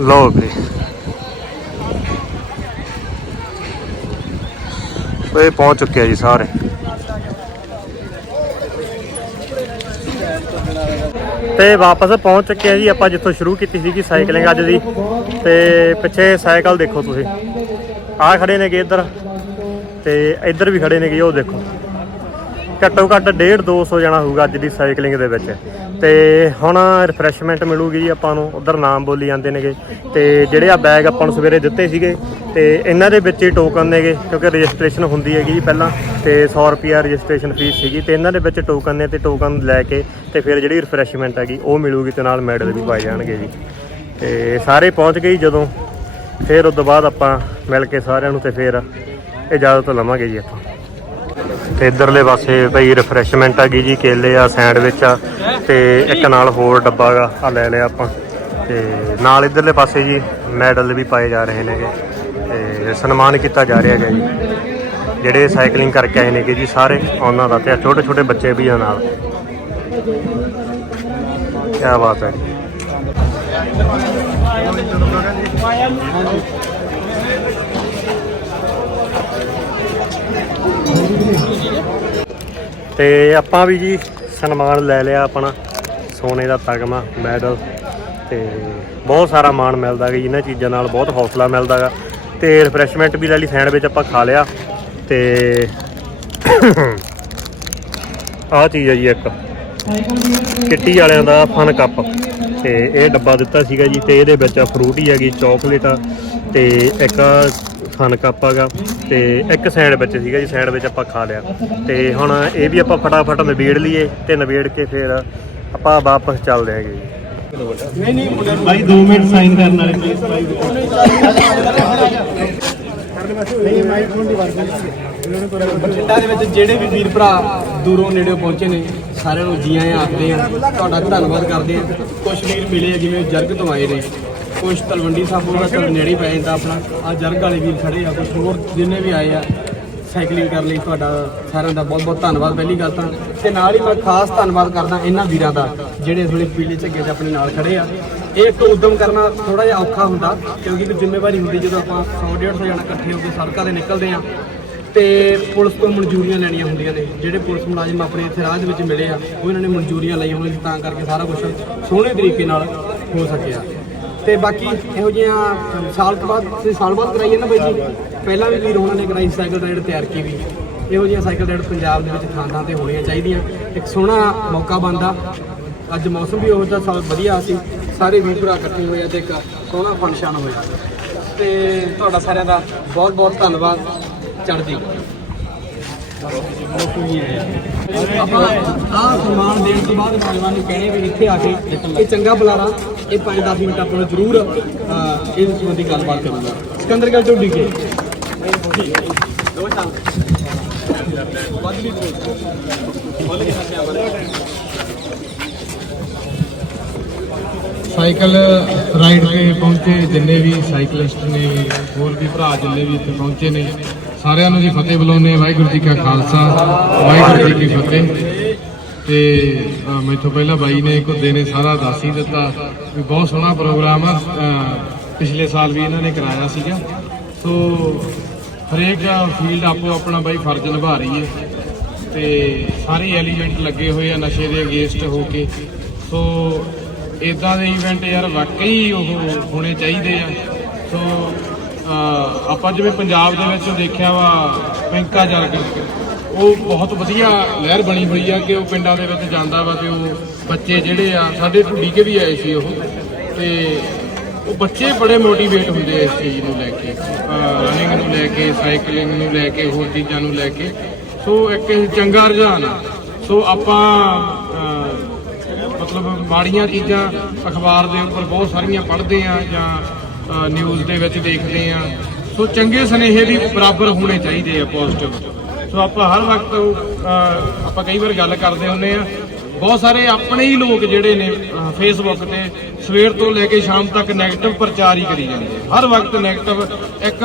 ਲਓ ਵੀਰੇ ਇਹ ਪਹੁੰਚ ਚੁੱਕੇ ਆ ਜੀ ਸਾਰੇ। ਤੇ ਵਾਪਸ ਪਹੁੰਚ ਚੁੱਕੇ ਆ ਜੀ। ਆਪਾਂ ਜਿੱਥੋਂ ਸ਼ੁਰੂ ਕੀਤੀ ਸੀਗੀ ਸਾਈਕਲਿੰਗ ਅੱਜ ਦੀ। ਤੇ ਪਿੱਛੇ ਸਾਈਕਲ ਦੇਖੋ ਤੁਸੀਂ। ਆਹ ਖੜੇ ਨੇਗੇ ਇੱਧਰ। ਤੇ ਇੱਧਰ ਵੀ ਖੜੇ ਨੇਗੇ, ਉਹ ਦੇਖੋ। ਘੱਟੋ ਘੱਟ 1.5 200 ਜਣਾ ਹੋਊਗਾ ਅੱਜ ਦੀ ਸਾਈਕਲਿੰਗ ਦੇ ਵਿੱਚ। ਤੇ ਹੁਣ ਰਿਫਰੈਸ਼ਮੈਂਟ ਮਿਲੂਗੀ ਜੀ ਆਪਾਂ ਨੂੰ, ਉਧਰ ਨਾਮ ਬੋਲੀ ਜਾਂਦੇ ਨੇਗੇ। ਤੇ ਜਿਹੜੇ ਆ ਬੈਗ ਆਪਾਂ ਨੂੰ ਸਵੇਰੇ ਦਿੱਤੇ ਸੀਗੇ, ਤੇ ਇਹਨਾਂ ਦੇ ਵਿੱਚ ਹੀ ਟੋਕਨ ਨੇਗੇ, ਕਿਉਂਕਿ ਰਜਿਸਟ੍ਰੇਸ਼ਨ ਹੁੰਦੀ ਹੈਗੀ ਜੀ ਪਹਿਲਾਂ, ਤੇ 100 ਰੁਪਿਆ ਰਜਿਸਟ੍ਰੇਸ਼ਨ ਫੀਸ ਸੀਗੀ। ਤੇ ਇਹਨਾਂ ਦੇ ਵਿੱਚ ਟੋਕਨ ਨੇ ਤੇ ਟੋਕਨ ਲੈ ਕੇ, ਤੇ ਫਿਰ ਜਿਹੜੀ ਰਿਫਰੈਸ਼ਮੈਂਟ ਹੈਗੀ, ਉਹ ਮਿਲੂਗੀ ਤੇ ਨਾਲ ਮੈਡਲ ਵੀ ਪਾਏ ਜਾਣਗੇ ਜੀ। ਤੇ ਸਾਰੇ ਪਹੁੰਚ ਗਏ ਜੀ ਜਦੋਂ। ਫਿਰ ਉਸ ਤੋਂ ਬਾਅਦ ਆਪਾਂ ਮਿਲ ਕੇ ਸਾਰਿਆਂ ਨੂੰ ਤੇ ਫਿਰ ਇਜਾਜ਼ਤ ਲਵਾਂਗੇ ਜੀ ਇੱਥੋਂ ਤੇ ਇਧਰਲੇ ਪਾਸੇ ਭਈ ਰਿਫਰੈਸ਼ਮੈਂਟ ਆ ਗਈ ਜੀ, ਕੇਲੇ ਆ, ਸੈਂਡਵਿਚ ਆ ਤੇ ਇੱਕ ਨਾਲ ਹੋਰ ਡੱਬਾ ਗਾ ਆ ਲੈ ਲਿਆ ਆਪਾਂ। ਤੇ ਨਾਲ ਇਧਰਲੇ ਪਾਸੇ ਜੀ ਮੈਡਲ ਵੀ ਪਾਏ ਜਾ ਰਹੇ ਨੇਗੇ। ਤੇ ਸਨਮਾਨ ਕੀਤਾ ਜਾ ਰਿਹਾ ਹੈਗਾ ਜੀ। ਜਿਹੜੇ ਸਾਈਕਲਿੰਗ ਕਰਕੇ ਆਏ ਨੇਗੇ ਜੀ ਸਾਰੇ, ਉਹਨਾਂ ਦਾ ਤੇ ਛੋਟੇ ਛੋਟੇ ਬੱਚੇ ਵੀ ਆ ਨਾਲ। ਕੀ ਬਾਤ ਹੈ। ਤੇ ਆਪਾਂ ਵੀ ਜੀ ਸਨਮਾਨ ਲੈ ਲਿਆ ਆਪਣਾ, ਸੋਨੇ ਦਾ ਤਗਮਾ, ਮੈਡਲ, ਤੇ ਬਹੁਤ ਸਾਰਾ ਮਾਣ ਮਿਲਦਾ ਗਾ ਇਹਨਾਂ ਚੀਜ਼ਾਂ ਨਾਲ ਬਹੁਤ ਹੌਸਲਾ ਮਿਲਦਾ ਗਾ। ਤੇ ਰਿਫਰੈਸ਼ਮੈਂਟ ਵੀ ਲੈ ਲਈ ਸੈਂਡਵਿਚ ਆਪਾਂ ਖਾ ਲਿਆ। ਤੇ ਆਹ ਚੀਜ਼ ਹੈ ਜੀ ਇੱਕ, ਕਿੱਟੀ ਵਾਲਿਆਂ ਦਾ ਫਨ ਕੱਪ ਤੇ ਇਹ ਡੱਬਾ ਦਿੱਤਾ ਸੀਗਾ ਜੀ, ਤੇ ਇਹਦੇ ਵਿੱਚ ਫਰੂਟ ਹੀ ਹੈਗੀ ਚਾਕਲੇਟ ਆ, ਤੇ ਇੱਕ ਕੱਪ ਹੈਗਾ ਤੇ ਇੱਕ ਸੈਂਡਵਿਚ ਸੀਗਾ ਜੀ ਸੈਂਡਵਿਚ ਆਪਾਂ ਖਾ ਲਿਆ। ਤੇ ਹੁਣ ਇਹ ਵੀ ਆਪਾਂ ਫਟਾਫਟ ਨਿਬੇੜ ਲਈਏ ਤੇ ਨਿਬੇੜ ਕੇ ਫਿਰ ਆਪਾਂ ਵਾਪਸ ਚੱਲਦੇ ਹੈਗੇ ਜੀ। ਨਹੀਂ ਨਹੀਂ ਭਾਈ 2 ਮਿੰਟ ਸਾਈਨ ਕਰਨ ਵਾਲੇ ਪਲੀਜ਼ ਭਾਈ ਬਠਿੰਡਾ ਦੇ ਵਿੱਚ ਜਿਹੜੇ ਵੀ ਵੀਰ ਭਰਾ ਦੂਰੋਂ ਨੇੜਿਓਂ ਪਹੁੰਚੇ ਨੇ ਸਾਰਿਆਂ ਨੂੰ ਜੀ ਆਇਆਂ ਆਖਦੇ ਆ ਤੁਹਾਡਾ ਧੰਨਵਾਦ ਕਰਦੇ ਆ। ਕੁਝ ਵੀਰ ਮਿਲੇ ਜਿਵੇਂ ਜਰਗ ਤੋਂ ਆਏ ਨੇ। ਕੁਝ ਤਲਵੰਡੀ ਸਾਬੋ ਦਾ ਚਲ ਨੇੜੇ ਹੀ ਪੈ ਜਾਂਦਾ ਆਪਣਾ। ਆ ਜਰਗ ਵਾਲੇ ਵੀਰ ਖੜੇ ਆ ਕੁਝ ਹੋਰ ਜਿੰਨੇ ਵੀ ਆਏ ਆ ਸਾਈਕਲਿੰਗ ਕਰਨ ਲਈ ਤੁਹਾਡਾ ਸਾਰਿਆਂ ਦਾ ਬਹੁਤ ਬਹੁਤ ਧੰਨਵਾਦ। ਪਹਿਲੀ ਗੱਲ ਤਾਂ ਤੇ ਨਾਲ ਹੀ ਮੈਂ ਖਾਸ ਧੰਨਵਾਦ ਕਰਦਾ ਇਹਨਾਂ ਵੀਰਾਂ ਦਾ, ਜਿਹੜੇ ਇਸ ਵੇਲੇ ਪੀਲੇ ਝੱਗੇ 'ਚ ਆਪਣੇ ਨਾਲ ਖੜੇ ਆ। ਇਹ ਇੱਕ ਉਦਮ ਕਰਨਾ ਥੋੜਾ ਜਿਹਾ ਔਖਾ ਹੁੰਦਾ, ਕਿਉਂਕਿ ਇੱਕ ਜ਼ਿੰਮੇਵਾਰੀ ਹੁੰਦੀ ਜਦੋਂ ਆਪਾਂ 100 150 ਜਣਾ ਇਕੱਠੇ ਹੋ ਕੇ ਸੜਕਾਂ ਤੇ ਨਿਕਲਦੇ ਆ। ਤੇ ਪੁਲਿਸ ਤੋਂ ਮਨਜ਼ੂਰੀਆਂ ਲੈਣੀਆਂ ਹੁੰਦੀਆਂ ਨੇ। ਜਿਹੜੇ ਪੁਲਿਸ ਮੁਲਾਜ਼ਮ ਆਪਣੇ ਇੱਥੇ ਰਾਹ ਦੇ ਵਿੱਚ ਮਿਲੇ ਆ, ਉਹ ਇਹਨਾਂ ਨੇ ਮਨਜ਼ੂਰੀਆਂ ਲਈ ਹੋਈਆਂ ਤਾਂ ਕਰਕੇ ਸਾਰਾ ਕੁਝ ਸੋਹਣੇ ਤਰੀਕੇ ਨਾਲ ਹੋ ਸਕਿਆ। ਤੇ ਬਾਕੀ ਇਹੋ ਜਿਹੀਆਂ ਸਾਲ ਤੋਂ ਬਾਅਦ, ਤੁਸੀਂ ਸਾਲ ਬਾਅਦ ਕਰਾਈਏ ਨਾ ਬਾਈ ਜੀ, ਪਹਿਲਾਂ ਵੀ ਵੀਰ ਉਹਨਾਂ ਨੇ ਕਰਾਈ ਸੀ ਸਾਈਕਲ ਰਾਈਡ ਤਿਆਰ ਕੀ ਵੀ। ਇਹੋ ਜਿਹੀਆਂ ਸਾਈਕਲ ਰਾਈਡ ਪੰਜਾਬ ਦੇ ਵਿੱਚ ਥਾਂ ਥਾਂ ਤੇ ਹੋਣੀਆਂ ਚਾਹੀਦੀਆਂ। ਇੱਕ ਸੋਹਣਾ ਮੌਕਾ ਬਣਦਾ। ਅੱਜ ਮੌਸਮ ਵੀ ਉਹੋ ਜਿਹਾ ਸਭ ਵਧੀਆ ਸੀ। ਸਾਰੇ ਵੀਰ ਭਰਾ ਇਕੱਠੇ ਹੋਏ ਆ ਤੇ ਇੱਕ ਸੋਹਣਾ ਫੰਕਸ਼ਨ ਹੋਇਆ। ਤੇ ਤੁਹਾਡਾ ਸਾਰਿਆਂ ਦਾ ਬਹੁਤ ਬਹੁਤ ਧੰਨਵਾਦ, ਚੜ੍ਹਦੀ ਆਪਾਂ ਆਹ ਸਨਮਾਨ ਦੇਣ ਤੋਂ ਬਾਅਦ ਨੌਜਵਾਨ ਨੂੰ ਕਹਿਣੇ ਵੀ ਇੱਥੇ ਆ ਕੇ ਇਹ ਚੰਗਾ ਬੁਲਾਰਾ। ਇਹ 5-10 ਮਿੰਟ ਆਪਾਂ ਨੂੰ ਜ਼ਰੂਰ ਇਸ ਸੰਬੰਧੀ ਗੱਲਬਾਤ ਕਰੂੰਗਾ। ਸਿਕੰਦਰ, ਗੱਲ ਢੋਡੀ ਸਾਈਕਲ ਰਾਈਡ ਤੇ ਪਹੁੰਚੇ, ਜਿੰਨੇ ਵੀ ਸਾਈਕਲਿਸਟ ਨੇ, ਹੋਰ ਵੀ ਭਰਾ ਜਿੰਨੇ ਵੀ ਇੱਥੇ ਪਹੁੰਚੇ ਨੇ, ਸਾਰਿਆਂ ਨੂੰ ਜੀ ਫਤਿਹ ਬੁਲਾਉਂਦੇ ਵਾਹਿਗੁਰੂ ਜੀ ਕਾ ਖਾਲਸਾ, ਵਾਹਿਗੁਰੂ ਜੀ ਕੀ ਫਤਿਹ। ਤੇ ਅ, ਮੈਥੋਂ ਪਹਿਲਾਂ ਬਾਈ ਨੇ ਘੁੱਦੇ ਨੇ ਸਾਰਾ ਦੱਸ ਹੀ ਦਿੱਤਾ ਵੀ ਬਹੁਤ ਸੋਹਣਾ ਪ੍ਰੋਗਰਾਮ ਆ। ਪਿਛਲੇ ਸਾਲ ਵੀ ਇਹਨਾਂ ਨੇ ਕਰਾਇਆ ਸੀਗਾ। ਸੋ ਹਰੇਕ ਫੀਲਡ ਆਪੋ ਆਪਣਾ ਬਾਈ ਫਰਜ਼ ਨਿਭਾ ਰਹੀ ਹੈ। ਤੇ ਸਾਰੇ ਐਲੀਮੈਂਟ ਲੱਗੇ ਹੋਏ ਆ ਨਸ਼ੇ ਦੇ ਅਗੇਂਸਟ ਹੋ ਕੇ। ਸੋ ਇਦਾਂ ਦੇ ਇਵੈਂਟ ਯਾਰ ਵਾਕਈ ਉਹ ਹੋਣੇ ਚਾਹੀਦੇ ਆ। ਸੋ ਆਪਾਂ ਜਿਵੇਂ ਪੰਜਾਬ ਦੇ ਵਿੱਚ ਦੇਖਿਆ ਵਾ ਪਿੰਕਾ ਜਰਗ ਉਹ ਬਹੁਤ ਵਧੀਆ ਲਹਿਰ ਬਣੀ ਹੋਈ ਆ ਕਿ ਉਹ ਪਿੰਡਾਂ ਦੇ ਵਿੱਚ ਜਾਂਦਾ ਵਾ ਤੇ ਉਹ ਬੱਚੇ ਜਿਹੜੇ ਆ, ਸਾਡੇ ਢੁੱਡੀ ਕੇ ਵੀ ਆਏ ਸੀ ਉਹ। ਤੇ ਉਹ ਬੱਚੇ ਬੜੇ ਮੋਟੀਵੇਟ ਹੁੰਦੇ ਆ ਇਸ ਚੀਜ਼ ਨੂੰ ਲੈ ਕੇ। ਰਨਿੰਗ ਨੂੰ ਲੈ ਕੇ ਸਾਈਕਲਿੰਗ ਨੂੰ ਲੈ ਕੇ, ਹੋਰ ਚੀਜ਼ਾਂ ਨੂੰ ਲੈ ਕੇ। ਸੋ ਇੱਕ ਚੰਗਾ ਰੁਝਾਨ ਆ। ਸੋ ਆਪਾਂ ਮਤਲਬ ਮਾੜੀਆਂ ਚੀਜ਼ਾਂ ਅਖਬਾਰ ਦੇ ਉੱਪਰ ਬਹੁਤ ਸਾਰੀਆਂ ਪੜ੍ਹਦੇ ਆ ਜਾਂ ਨਿਊਜ਼ ਦੇ ਵਿੱਚ ਦੇਖਦੇ ਆ। ਸੋ ਚੰਗੇ ਸੁਨੇਹੇ ਵੀ ਬਰਾਬਰ ਹੋਣੇ ਚਾਹੀਦੇ ਆ ਪੋਜ਼ਿਟਿਵ ਸੋ ਆਪਾਂ ਹਰ ਵਕਤ ਆਪਾਂ ਕਈ ਵਾਰ ਗੱਲ ਕਰਦੇ ਹੁੰਨੇ ਆ। ਬਹੁਤ ਸਾਰੇ ਆਪਣੇ ਹੀ ਲੋਕ ਜਿਹੜੇ ਨੇ ਫੇਸਬੁੱਕ ਤੇ ਸਵੇਰ ਤੋਂ ਲੈ ਕੇ ਸ਼ਾਮ ਤੱਕ ਨੈਗੇਟਿਵ ਪ੍ਰਚਾਰ ਹੀ ਕਰੀ ਜਾਂਦੇ ਹਰ ਵਕਤ ਨੈਗੇਟਿਵ ਇੱਕ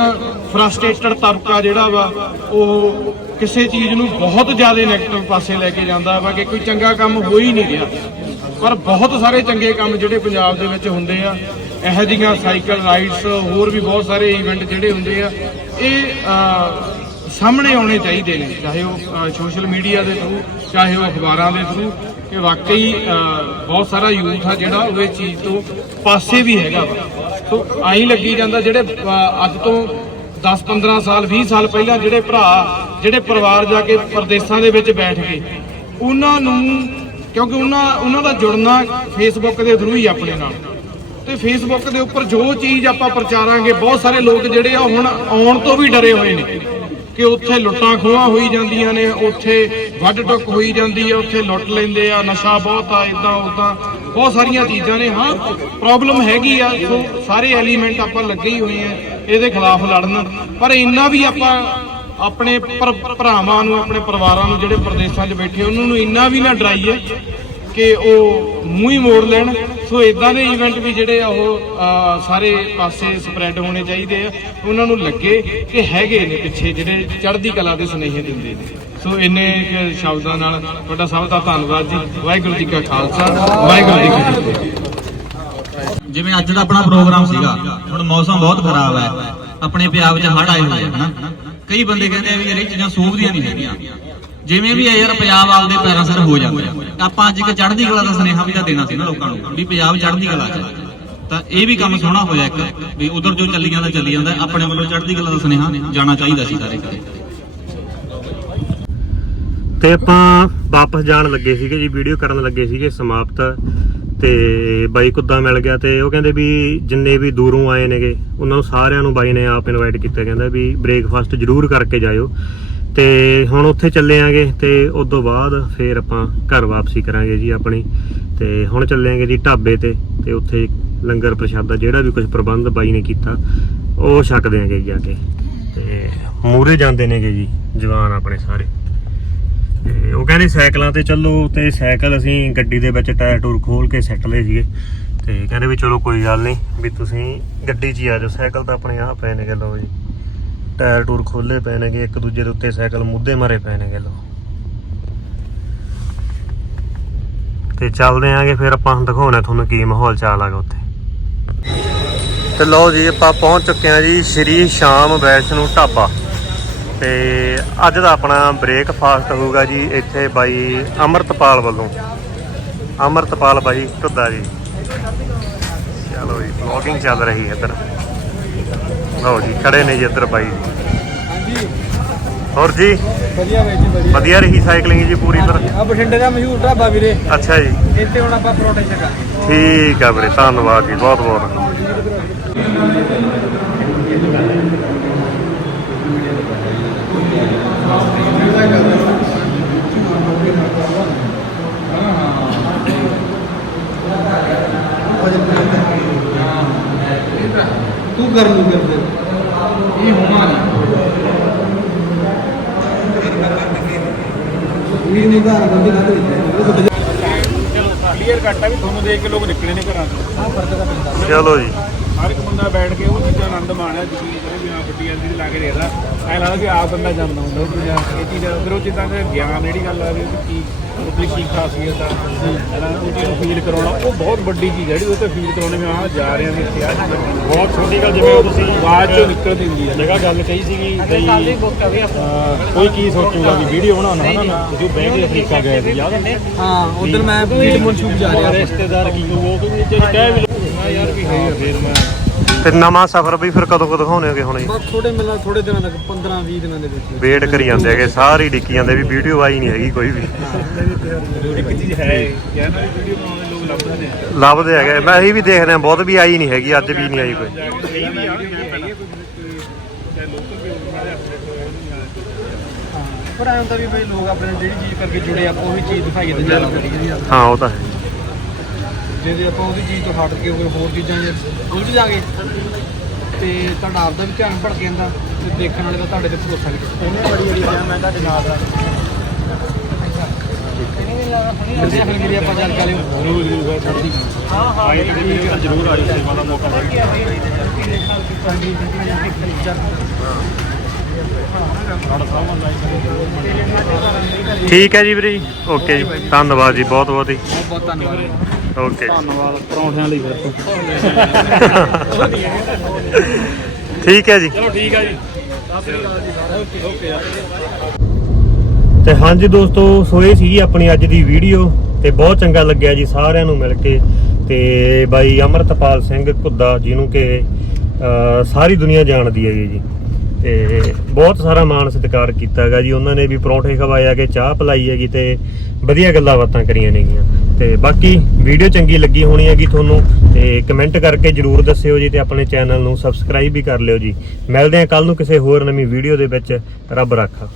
ਫਰਸਟ੍ਰੇਟਡ ਤਬਕਾ ਜਿਹੜਾ ਵਾ, ਉਹ ਕਿਸੇ ਚੀਜ਼ ਨੂੰ ਬਹੁਤ ਜ਼ਿਆਦਾ ਨੈਗੇਟਿਵ ਪਾਸੇ ਲੈ ਕੇ ਜਾਂਦਾ ਵਾ ਕਿ ਕੋਈ ਚੰਗਾ ਕੰਮ ਹੋ ਹੀ ਨਹੀਂ ਰਿਹਾ। ਪਰ ਬਹੁਤ ਸਾਰੇ ਚੰਗੇ ਕੰਮ ਜਿਹੜੇ ਪੰਜਾਬ ਦੇ ਵਿੱਚ ਹੁੰਦੇ ਆ ਇਹੋ ਜਿਹੀਆਂ ਸਾਈਕਲ ਰਾਈਡਸ ਹੋਰ ਵੀ ਬਹੁਤ ਸਾਰੇ ਇਵੈਂਟ ਜਿਹੜੇ ਹੁੰਦੇ ਆ, ਇਹ ਸਾਹਮਣੇ ਆਉਣੇ ਚਾਹੀਦੇ ਨੇ, ਚਾਹੇ ਉਹ ਸੋਸ਼ਲ ਮੀਡੀਆ ਦੇ ਥਰੂ ਚਾਹੇ ਉਹ ਅਖਬਾਰਾਂ ਦੇ ਥਰੂ ਕਿ ਵਾਕਈ ਬਹੁਤ ਸਾਰਾ ਯੂਥ ਆ ਜਿਹੜਾ ਉਹ ਇਸ ਚੀਜ਼ ਤੋਂ ਪਾਸੇ ਵੀ ਹੈਗਾ ਵਾ। ਸੋ, ਆਈ ਲੱਗੀ ਜਾਂਦਾ ਜਿਹੜੇ ਅੱਜ ਤੋਂ 10-15 ਸਾਲ 20 ਸਾਲ ਪਹਿਲਾਂ ਜਿਹੜੇ ਭਰਾ, ਜਿਹੜੇ ਪਰਿਵਾਰ ਜਾ ਕੇ ਪਰਦੇਸਾਂ ਦੇ ਵਿੱਚ ਬੈਠ ਗਏ, ਉਹਨਾਂ ਨੂੰ, ਕਿਉਂਕਿ ਉਹਨਾਂ ਉਹਨਾਂ ਦਾ ਜੁੜਨਾ ਫੇਸਬੁੱਕ ਦੇ ਥਰੂ ਹੀ ਆਪਣੇ ਨਾਲ। ਤੇ ਫੇਸਬੁੱਕ ਦੇ ਉੱਪਰ ਜੋ ਚੀਜ਼ ਆਪਾਂ ਪ੍ਰਚਾਰਾਂਗੇ, ਬਹੁਤ ਸਾਰੇ ਲੋਕ ਜਿਹੜੇ ਆ ਹੁਣ ਆਉਣ ਤੋਂ ਵੀ ਡਰੇ ਹੋਏ ਨੇ ਕਿ ਉੱਥੇ ਲੁੱਟਾਂ ਖੋਹਾਂ ਹੋਈ ਜਾਂਦੀਆਂ ਨੇ, ਉੱਥੇ ਵੱਢ ਟੁੱਕ ਹੋਈ ਜਾਂਦੀ ਹੈ ਉੱਥੇ ਲੁੱਟ ਲੈਂਦੇ ਆ, ਨਸ਼ਾ ਬਹੁਤ ਆ ਇਦਾਂ ਉਦਾਂ ਬਹੁਤ ਸਾਰੀਆਂ ਚੀਜ਼ਾਂ ਨੇ, ਹਾਂ ਪ੍ਰੋਬਲਮ ਹੈਗੀ ਆ, ਸੋ ਸਾਰੇ ਐਲੀਮੈਂਟ ਆਪਾਂ ਲੱਗੇ ਹੀ ਹੋਏ ਆ ਇਹਦੇ ਖਿਲਾਫ ਲੜਨ। ਪਰ ਇੰਨਾ ਵੀ ਆਪਾਂ ਆਪਣੇ ਭਰਾਵਾਂ ਨੂੰ, ਆਪਣੇ ਪਰਿਵਾਰਾਂ ਨੂੰ, ਜਿਹੜੇ ਪ੍ਰਦੇਸ਼ਾਂ 'ਚ ਬੈਠੇ ਉਹਨਾਂ ਨੂੰ ਇੰਨਾ ਵੀ ਨਾ ਡਰਾਈਏ ਕਿ ਉਹ ਮੂੰਹ ਹੀ ਮੋੜ ਲੈਣ। ਸੋ ਇਦਾਂ ਦੇ ਇਵੈਂਟ ਵੀ ਜਿਹੜੇ ਆ ਉਹ ਸਾਰੇ ਪਾਸੇ ਸਪਰੈਡ ਹੋਣੇ ਚਾਹੀਦੇ ਆ। ਉਹਨਾਂ ਨੂੰ ਲੱਗੇ ਕਿ ਹੈਗੇ ਨੇ ਪਿੱਛੇ ਜਿਹੜੇ ਚੜ੍ਹਦੀ ਕਲਾ ਦੇ ਸੁਨੇਹੇ ਦਿੰਦੇ ਨੇ। ਸੋ ਇੰਨੇ ਸ਼ਬਦਾਂ ਨਾਲ ਤੁਹਾਡਾ ਸਭ ਦਾ ਧੰਨਵਾਦ ਜੀ। ਵਾਹਿਗੁਰੂ ਜੀ ਕਾ ਖਾਲਸਾ, ਵਾਹਿਗੁਰੂ ਜੀ ਕੀ ਫਤਿਹ। ਜਿਵੇਂ ਅੱਜ ਦਾ ਆਪਣਾ ਪ੍ਰੋਗਰਾਮ ਸੀਗਾ, ਹੁਣ ਮੌਸਮ ਬਹੁਤ ਖਰਾਬ ਹੈ। ਆਪਣੇ ਪੰਜਾਬ 'ਚ ਹੜ੍ਹ ਆਏ ਹੋਏ ਆ ਕਈ ਬੰਦੇ ਕਹਿੰਦੇ ਆ ਵੀ ਯਾਰ ਇਹ ਚੀਜ਼ਾਂ ਸੋਭਦੀਆਂ ਨਹੀਂ ਹੈਗੀਆਂ। ਜਿਵੇਂ ਵੀ ਹੈ ਯਾਰ, ਪੰਜਾਬ ਆਪਦੇ ਪੈਰਾਂ ਸਿਰ ਹੋ ਜਾਂਦਾ। ਆਪਾਂ ਅੱਜ ਇੱਕ ਚੜ੍ਹਦੀ ਕਲਾ ਦਾ ਸੁਨੇਹਾ ਵੀ ਤਾਂ ਦੇਣਾ ਸੀ ਨਾ ਲੋਕਾਂ ਨੂੰ, ਵੀ ਪੰਜਾਬ ਚੜ੍ਹਦੀ ਕਲਾ 'ਚ ਤਾਂ ਇਹ ਵੀ ਕੰਮ ਸੋਹਣਾ ਹੋਇਆ ਇੱਕ, ਵੀ ਉਧਰ ਜੋ ਚੱਲੀ ਜਾਂਦਾ ਚੱਲੀ ਜਾਂਦਾ, ਆਪਣੇ ਵੱਲੋਂ ਚੜ੍ਹਦੀ ਕਲਾ ਦਾ ਸੁਨੇਹਾ ਜਾਣਾ ਚਾਹੀਦਾ ਸੀ ਸਾਰੇ ਤੇ ਆਪਾਂ ਵਾਪਸ ਜਾਣ ਲੱਗੇ ਸੀਗੇ ਜੀ ਵੀਡੀਓ ਕਰਨ ਲੱਗੇ ਸੀਗੇ ਸਮਾਪਤ। ਤੇ ਬਾਈ ਕੁੱਦਾ ਮਿਲ ਗਿਆ ਤੇ ਉਹ ਕਹਿੰਦੇ ਵੀ ਜਿੰਨੇ ਵੀ ਦੂਰੋਂ ਆਏ ਨੇਗੇ, ਉਹਨਾਂ ਨੂੰ ਸਾਰਿਆਂ ਨੂੰ ਬਾਈ ਨੇ ਆਪ ਇਨਵਾਈਟ ਕੀਤਾ, ਕਹਿੰਦਾ ਵੀ ਬ੍ਰੇਕਫਾਸਟ ਜ਼ਰੂਰ ਕਰਕੇ ਜਾਇਓ। ਤੇ ਹੁਣ ਉੱਥੇ ਚੱਲੇ ਆਂਗੇ ਤੇ ਉਸ ਤੋਂ ਬਾਅਦ ਫੇਰ ਆਪਾਂ ਘਰ ਵਾਪਸੀ ਕਰਾਂਗੇ ਜੀ ਆਪਣੀ। ਤੇ ਹੁਣ ਚੱਲੇ ਆਂਗੇ ਜੀ ਢਾਬੇ ਤੇ ਤੇ ਉੱਥੇ ਲੰਗਰ ਪ੍ਰਸ਼ਾਦਾ ਜਿਹੜਾ ਵੀ ਕੁਝ ਪ੍ਰਬੰਧ ਬਾਈ ਨੇ ਕੀਤਾ, ਉਹ ਛਕ ਦਿਆਂਗੇ ਜਾ ਕੇ। ਤੇ ਮੂਰੇ ਜਾਂਦੇ ਨੇਗੇ ਜੀ ਜਵਾਨ ਆਪਣੇ ਸਾਰੇ। ਤੇ ਉਹ ਕਹਿੰਦੇ ਸਾਈਕਲਾਂ ਤੇ ਚੱਲੋ ਤੇ ਸਾਈਕਲ ਅਸੀਂ ਗੱਡੀ ਦੇ ਵਿੱਚ ਟਾਇਰ ਟੂਰ ਖੋਲ ਕੇ ਸੈੱਟ ਲਏ ਸੀਗੇ। ਤੇ ਕਹਿੰਦੇ ਵੀ ਚਲੋ ਕੋਈ ਗੱਲ ਨਹੀਂ ਵੀ ਤੁਸੀਂ ਗੱਡੀ 'ਚ ਹੀ ਆ ਜਾਓ, ਸਾਈਕਲ ਤਾਂ ਆਪਣੇ ਆਹ ਪਏ ਨੇਗੇ ਲਓ ਜੀ। ਟਾਇਰ ਟੂਰ ਖੋਲੇ ਪਏ ਨੇਗੇ ਇੱਕ ਦੂਜੇ ਦੇ ਉੱਤੇ ਸਾਈਕਲ ਮੁੱਦੇ ਮਾਰੇ ਪਏ ਨੇਗੇ ਲਓ। ਤੇ ਚੱਲਦੇ ਆਂਗੇ, ਫਿਰ ਆਪਾਂ ਦਿਖਾਉਣਾ ਤੁਹਾਨੂੰ ਕੀ ਮਾਹੌਲ ਚਾਲ ਆਗਾ ਉੱਥੇ। ਤੇ ਲਓ ਜੀ, ਆਪਾਂ ਪਹੁੰਚ ਚੁੱਕੇ ਹਾਂ ਜੀ ਸ਼੍ਰੀ ਸ਼ਾਮ ਵੈਸ਼ਨੂ ਢਾਬਾ। ਤੇ ਅੱਜ ਦਾ ਆਪਣਾ ਬ੍ਰੇਕਫਾਸਟ ਹੋਊਗਾ ਜੀ ਇੱਥੇ ਬਾਈ ਅਮਰਤਪਾਲ ਵੱਲੋਂ। ਅਮਰਤਪਾਲ ਬਾਈ ਢੁੱਦਾ ਜੀ। ਚਲੋ ਜੀ ਵਲੌਗਿੰਗ ਚੱਲ ਰਹੀ ਹੈ ਇੱਧਰ। ਲਓ ਜੀ ਖੜੇ ਨੇ ਜੀ ਇੱਧਰ ਬਾਈ ਹਾਂਜੀ। ਹੋਰ ਜੀ? ਵਧੀਆ ਬਾਈ ਜੀ ਵਧੀਆ। ਵਧੀਆ ਰਹੀ ਸਾਈਕਲਿੰਗ ਜੀ ਪੂਰੀ ਫਿਰ? ਆ ਬਠਿੰਡੇ ਦਾ ਮਸ਼ਹੂਰ ਢਾਬਾ ਵੀਰੇ। ਅੱਛਾ ਜੀ। ਇੱਥੇ ਹੁਣ ਆਪਾਂ ਪਰੌਂਠੇ ਛਕਾਂਗੇ। ਠੀਕ ਆ ਵੀਰੇ ਧੰਨਵਾਦ ਜੀ ਬਹੁਤ ਬਹੁਤ। ਤੂੰ ਕਰ ਲੂ ਕਰ ਦੇ ਇਹ ਹੋਣਾ ਨਹੀਂ ਵੀਰ ਨੇ ਘਰ ਬੰਦੇ ਨਾ ਦੇ ਕਲੀਅਰ ਕੱਟ ਆ ਵੀ ਤੁਹਾਨੂੰ ਦੇਖ ਕੇ ਲੋਕ ਨਿਕਲੇ ਨੇ ਘਰਾਂ ਤੋਂ ਚਲੋ ਜੀ। ਹਰ ਇੱਕ ਬੰਦਾ ਬੈਠ ਕੇ ਉਹ ਚੀਜ਼ਾਂ ਆਨੰਦ ਮਾਣਿਆ ਜਿਵੇਂ ਜਿਹੜੇ ਵੀ ਆ ਗੱਡੀ ਆਂਦੀ ਲਾ ਕੇ ਦੇਖਦਾ ਐ ਲੱਗਦਾ ਕਿ ਆਪ ਬੰਦਾ ਜਾਂਦਾ ਹੁੰਦਾ ਉਹ ਚੀਜ਼ਾਂ ਇਹ ਚੀਜ਼ਾਂ ਫਿਰ ਉਹ ਚੀਜ਼ਾਂ ਦੇ ਗਿਆਨ ਜਿਹੜੀ ਗੱਲ ਆ ਵੀ ਕੀ ਉਹਦੀ ਕੀ ਖਾਸੀਅਤ ਆ ਇਹਨਾਂ ਉਹ ਚੀਜ਼ ਨੂੰ ਫੀਲ ਕਰਾਉਣਾ ਉਹ ਬਹੁਤ ਵੱਡੀ ਚੀਜ਼ ਹੈ ਜਿਹੜੀ ਉਹ ਤੇ ਫੀਲ ਕਰਾਉਣੇ ਹਾਂ ਜਾ ਰਹੇ ਆ ਵੀ ਇੱਥੇ ਆ ਬਹੁਤ ਛੋਟੀ ਗੱਲ ਜਿਵੇਂ ਤੁਸੀਂ ਆਵਾਜ਼ ਚੋਂ ਨਿਕਲਦੀ ਹੁੰਦੀ ਹੈ। ਜਗ੍ਹਾ ਗੱਲ ਕਹੀ ਸੀਗੀ ਬਈ ਅਹ, ਕੋਈ ਕੀ ਸੋਚੂਗਾ ਵੀ ਵੀਡੀਓ ਬਣਾਉਣਾ ਹੈ ਨਾ ਜੋ ਬਹਿ ਕੇ ਅਫਰੀਕਾ ਗਏ ਸੀ ਯਾਦ ਹੈ? ਹਾਂ ਉਧਰ ਮੈਂ ਵੀਰ ਮਨਸੂਬ ਜਾ ਰਿਹਾ। ਰਿਸ਼ਤੇਦਾਰ ਕੀ ਕਹੂ ਉਹ ਕਹਿੰਦੇ ਜੇ ਕਹਿ ਵੀ ਲਓ। ਯਾਰ ਵੀ ਹੈ ਫਿਰ ਮੈਂ ਤੇ ਨਵਾਂ ਸਫ਼ਰ ਵੀ ਫਿਰ ਕਦੋਂ ਕਦੋਂ ਦਿਖਾਉਣੇ ਹੋਗੇ ਹੁਣੇ? ਬਸ ਥੋੜੇ ਮਿਲਣਾ ਥੋੜੇ ਦਿਨਾਂ ਤੱਕ 15 20 ਦਿਨਾਂ ਦੇ ਵਿੱਚ। ਵੇਟ ਕਰੀ ਜਾਂਦੇ ਹੈਗੇ ਸਾਰੇ ਡਿੱਕੀ ਜਾਂਦੇ ਵੀ ਵੀਡੀਓ ਆਈ ਨਹੀਂ ਹੈਗੀ ਕੋਈ ਵੀ। ਇੱਕ ਚੀਜ਼ ਹੈ ਕਹਿੰਦਾ ਵੀ ਵੀਡੀਓ ਬਣਾਉਣ ਦੇ ਲੋਕ ਲੱਭਦੇ ਨੇ। ਲੱਭਦੇ ਹੈਗੇ ਮੈਂ ਇਹ ਵੀ ਦੇਖ ਰਿਹਾ ਬਹੁਤ ਵੀ ਆਈ ਨਹੀਂ ਹੈਗੀ ਅੱਜ ਵੀ ਨਹੀਂ ਆਈ ਕੋਈ। ਪਰ ਹੁੰਦਾ ਵੀ ਬਈ ਲੋਕ ਆਪਣੇ ਜਿਹੜੀ ਚੀਜ਼ ਕਰਕੇ ਜੁੜੇ ਆਪਾਂ ਉਹੀ ਚੀਜ਼ ਦਿਖਾਈਏ ਤੇ ਜ਼ਿਆਦਾ ਵਧੀਆ ਹਾਂ ਉਹ ਤਾਂ ਹੈ। ਜੇ ਜੇ ਆਪਾਂ ਉਹਦੀ ਚੀਜ਼ ਤੋਂ ਹਟ ਕੇ ਕੋਈ ਹੋਰ ਚੀਜ਼ਾਂ 'ਚ ਉਲਝ ਜਾਗੇ ਤੇ ਤੁਹਾਡਾ ਆਪਦਾ ਵੀ ਧਿਆਨ ਭਟਕ ਜਾਂਦਾ ਤੇ ਦੇਖਣ ਵਾਲੇ ਦਾ ਤੁਹਾਡੇ ਤੇ ਭਰੋਸਾ ਨਹੀਂ ਕਰਦਾ। ਇਹਨੇ ਬੜੀ ਬੜੀ ਕਿਹਾ ਮੈਂ ਤੁਹਾਡੇ ਨਾਲ ਦਾ ਜ਼ਰੂਰ ਜ਼ਰੂਰ ਹਾਂ ਹਾਂ ਠੀਕ ਹੈ ਜ਼ਰੂਰ ਆਇਓ ਸੇਵਾ ਦਾ ਮੌਕਾ ਮਿਲੇ ਠੀਕ ਹੈ ਜੀ ਵੀਰੇ ਜੀ ਓਕੇ ਜੀ ਧੰਨਵਾਦ ਜੀ ਬਹੁਤ ਬਹੁਤ ਜੀ। ਬਹੁਤ ਬਹੁਤ ਧੰਨਵਾਦ। ਓਕੇ। ਧੰਨਵਾਦ ਪਰੌਂਠਿਆਂ ਲਈ ਫਿਰ ਤੋਂ। ਠੀਕ ਹੈ ਜੀ। ਚਲੋ ਠੀਕ ਆ ਜੀ। ਤੇ ਹਾਂਜੀ ਦੋਸਤੋ ਸੋ ਇਹ ਸੀਗੀ ਆਪਣੀ ਅੱਜ ਦੀ ਵੀਡੀਓ ਤੇ ਬਹੁਤ ਚੰਗਾ ਲੱਗਿਆ ਜੀ ਸਾਰਿਆਂ ਨੂੰ ਮਿਲ ਕੇ। ਤੇ ਬਾਈ ਅਮਰਤਪਾਲ ਸਿੰਘ ਘੁੱਦਾ ਜਿਹਨੂੰ ਕਿ ਸਾਰੀ ਦੁਨੀਆ ਜਾਣਦੀ ਹੈ ਜੀ। ਤੇ ਬਹੁਤ ਸਾਰਾ ਮਾਣ ਸਤਿਕਾਰ ਕੀਤਾ ਹੈਗਾ ਜੀ। ਉਹਨਾਂ ਨੇ ਵੀ ਪਰੌਂਠੇ ਖਵਾਏ ਹੈਗੇ ਚਾਹ ਪਿਲਾਈ ਹੈਗੀ ਤੇ ਵਧੀਆ ਗੱਲਾਂ ਬਾਤਾਂ ਕਰੀਆਂ ਨੇਗੀਆਂ। ਤੇ ਬਾਕੀ ਵੀਡੀਓ ਚੰਗੀ ਲੱਗੀ ਹੋਣੀ ਹੈਗੀ ਤੁਹਾਨੂੰ ਤੇ ਕਮੈਂਟ ਕਰਕੇ ਜਰੂਰ ਦੱਸਿਓ ਜੀ ਤੇ ਆਪਣੇ ਚੈਨਲ ਨੂੰ ਸਬਸਕ੍ਰਾਈਬ ਵੀ ਕਰ ਲਿਓ ਜੀ। ਮਿਲਦੇ ਹਾਂ ਕੱਲ ਨੂੰ ਕਿਸੇ ਹੋਰ ਨਵੀਂ ਵੀਡੀਓ ਦੇ ਵਿੱਚ। ਰੱਬ ਰਾਖਾ।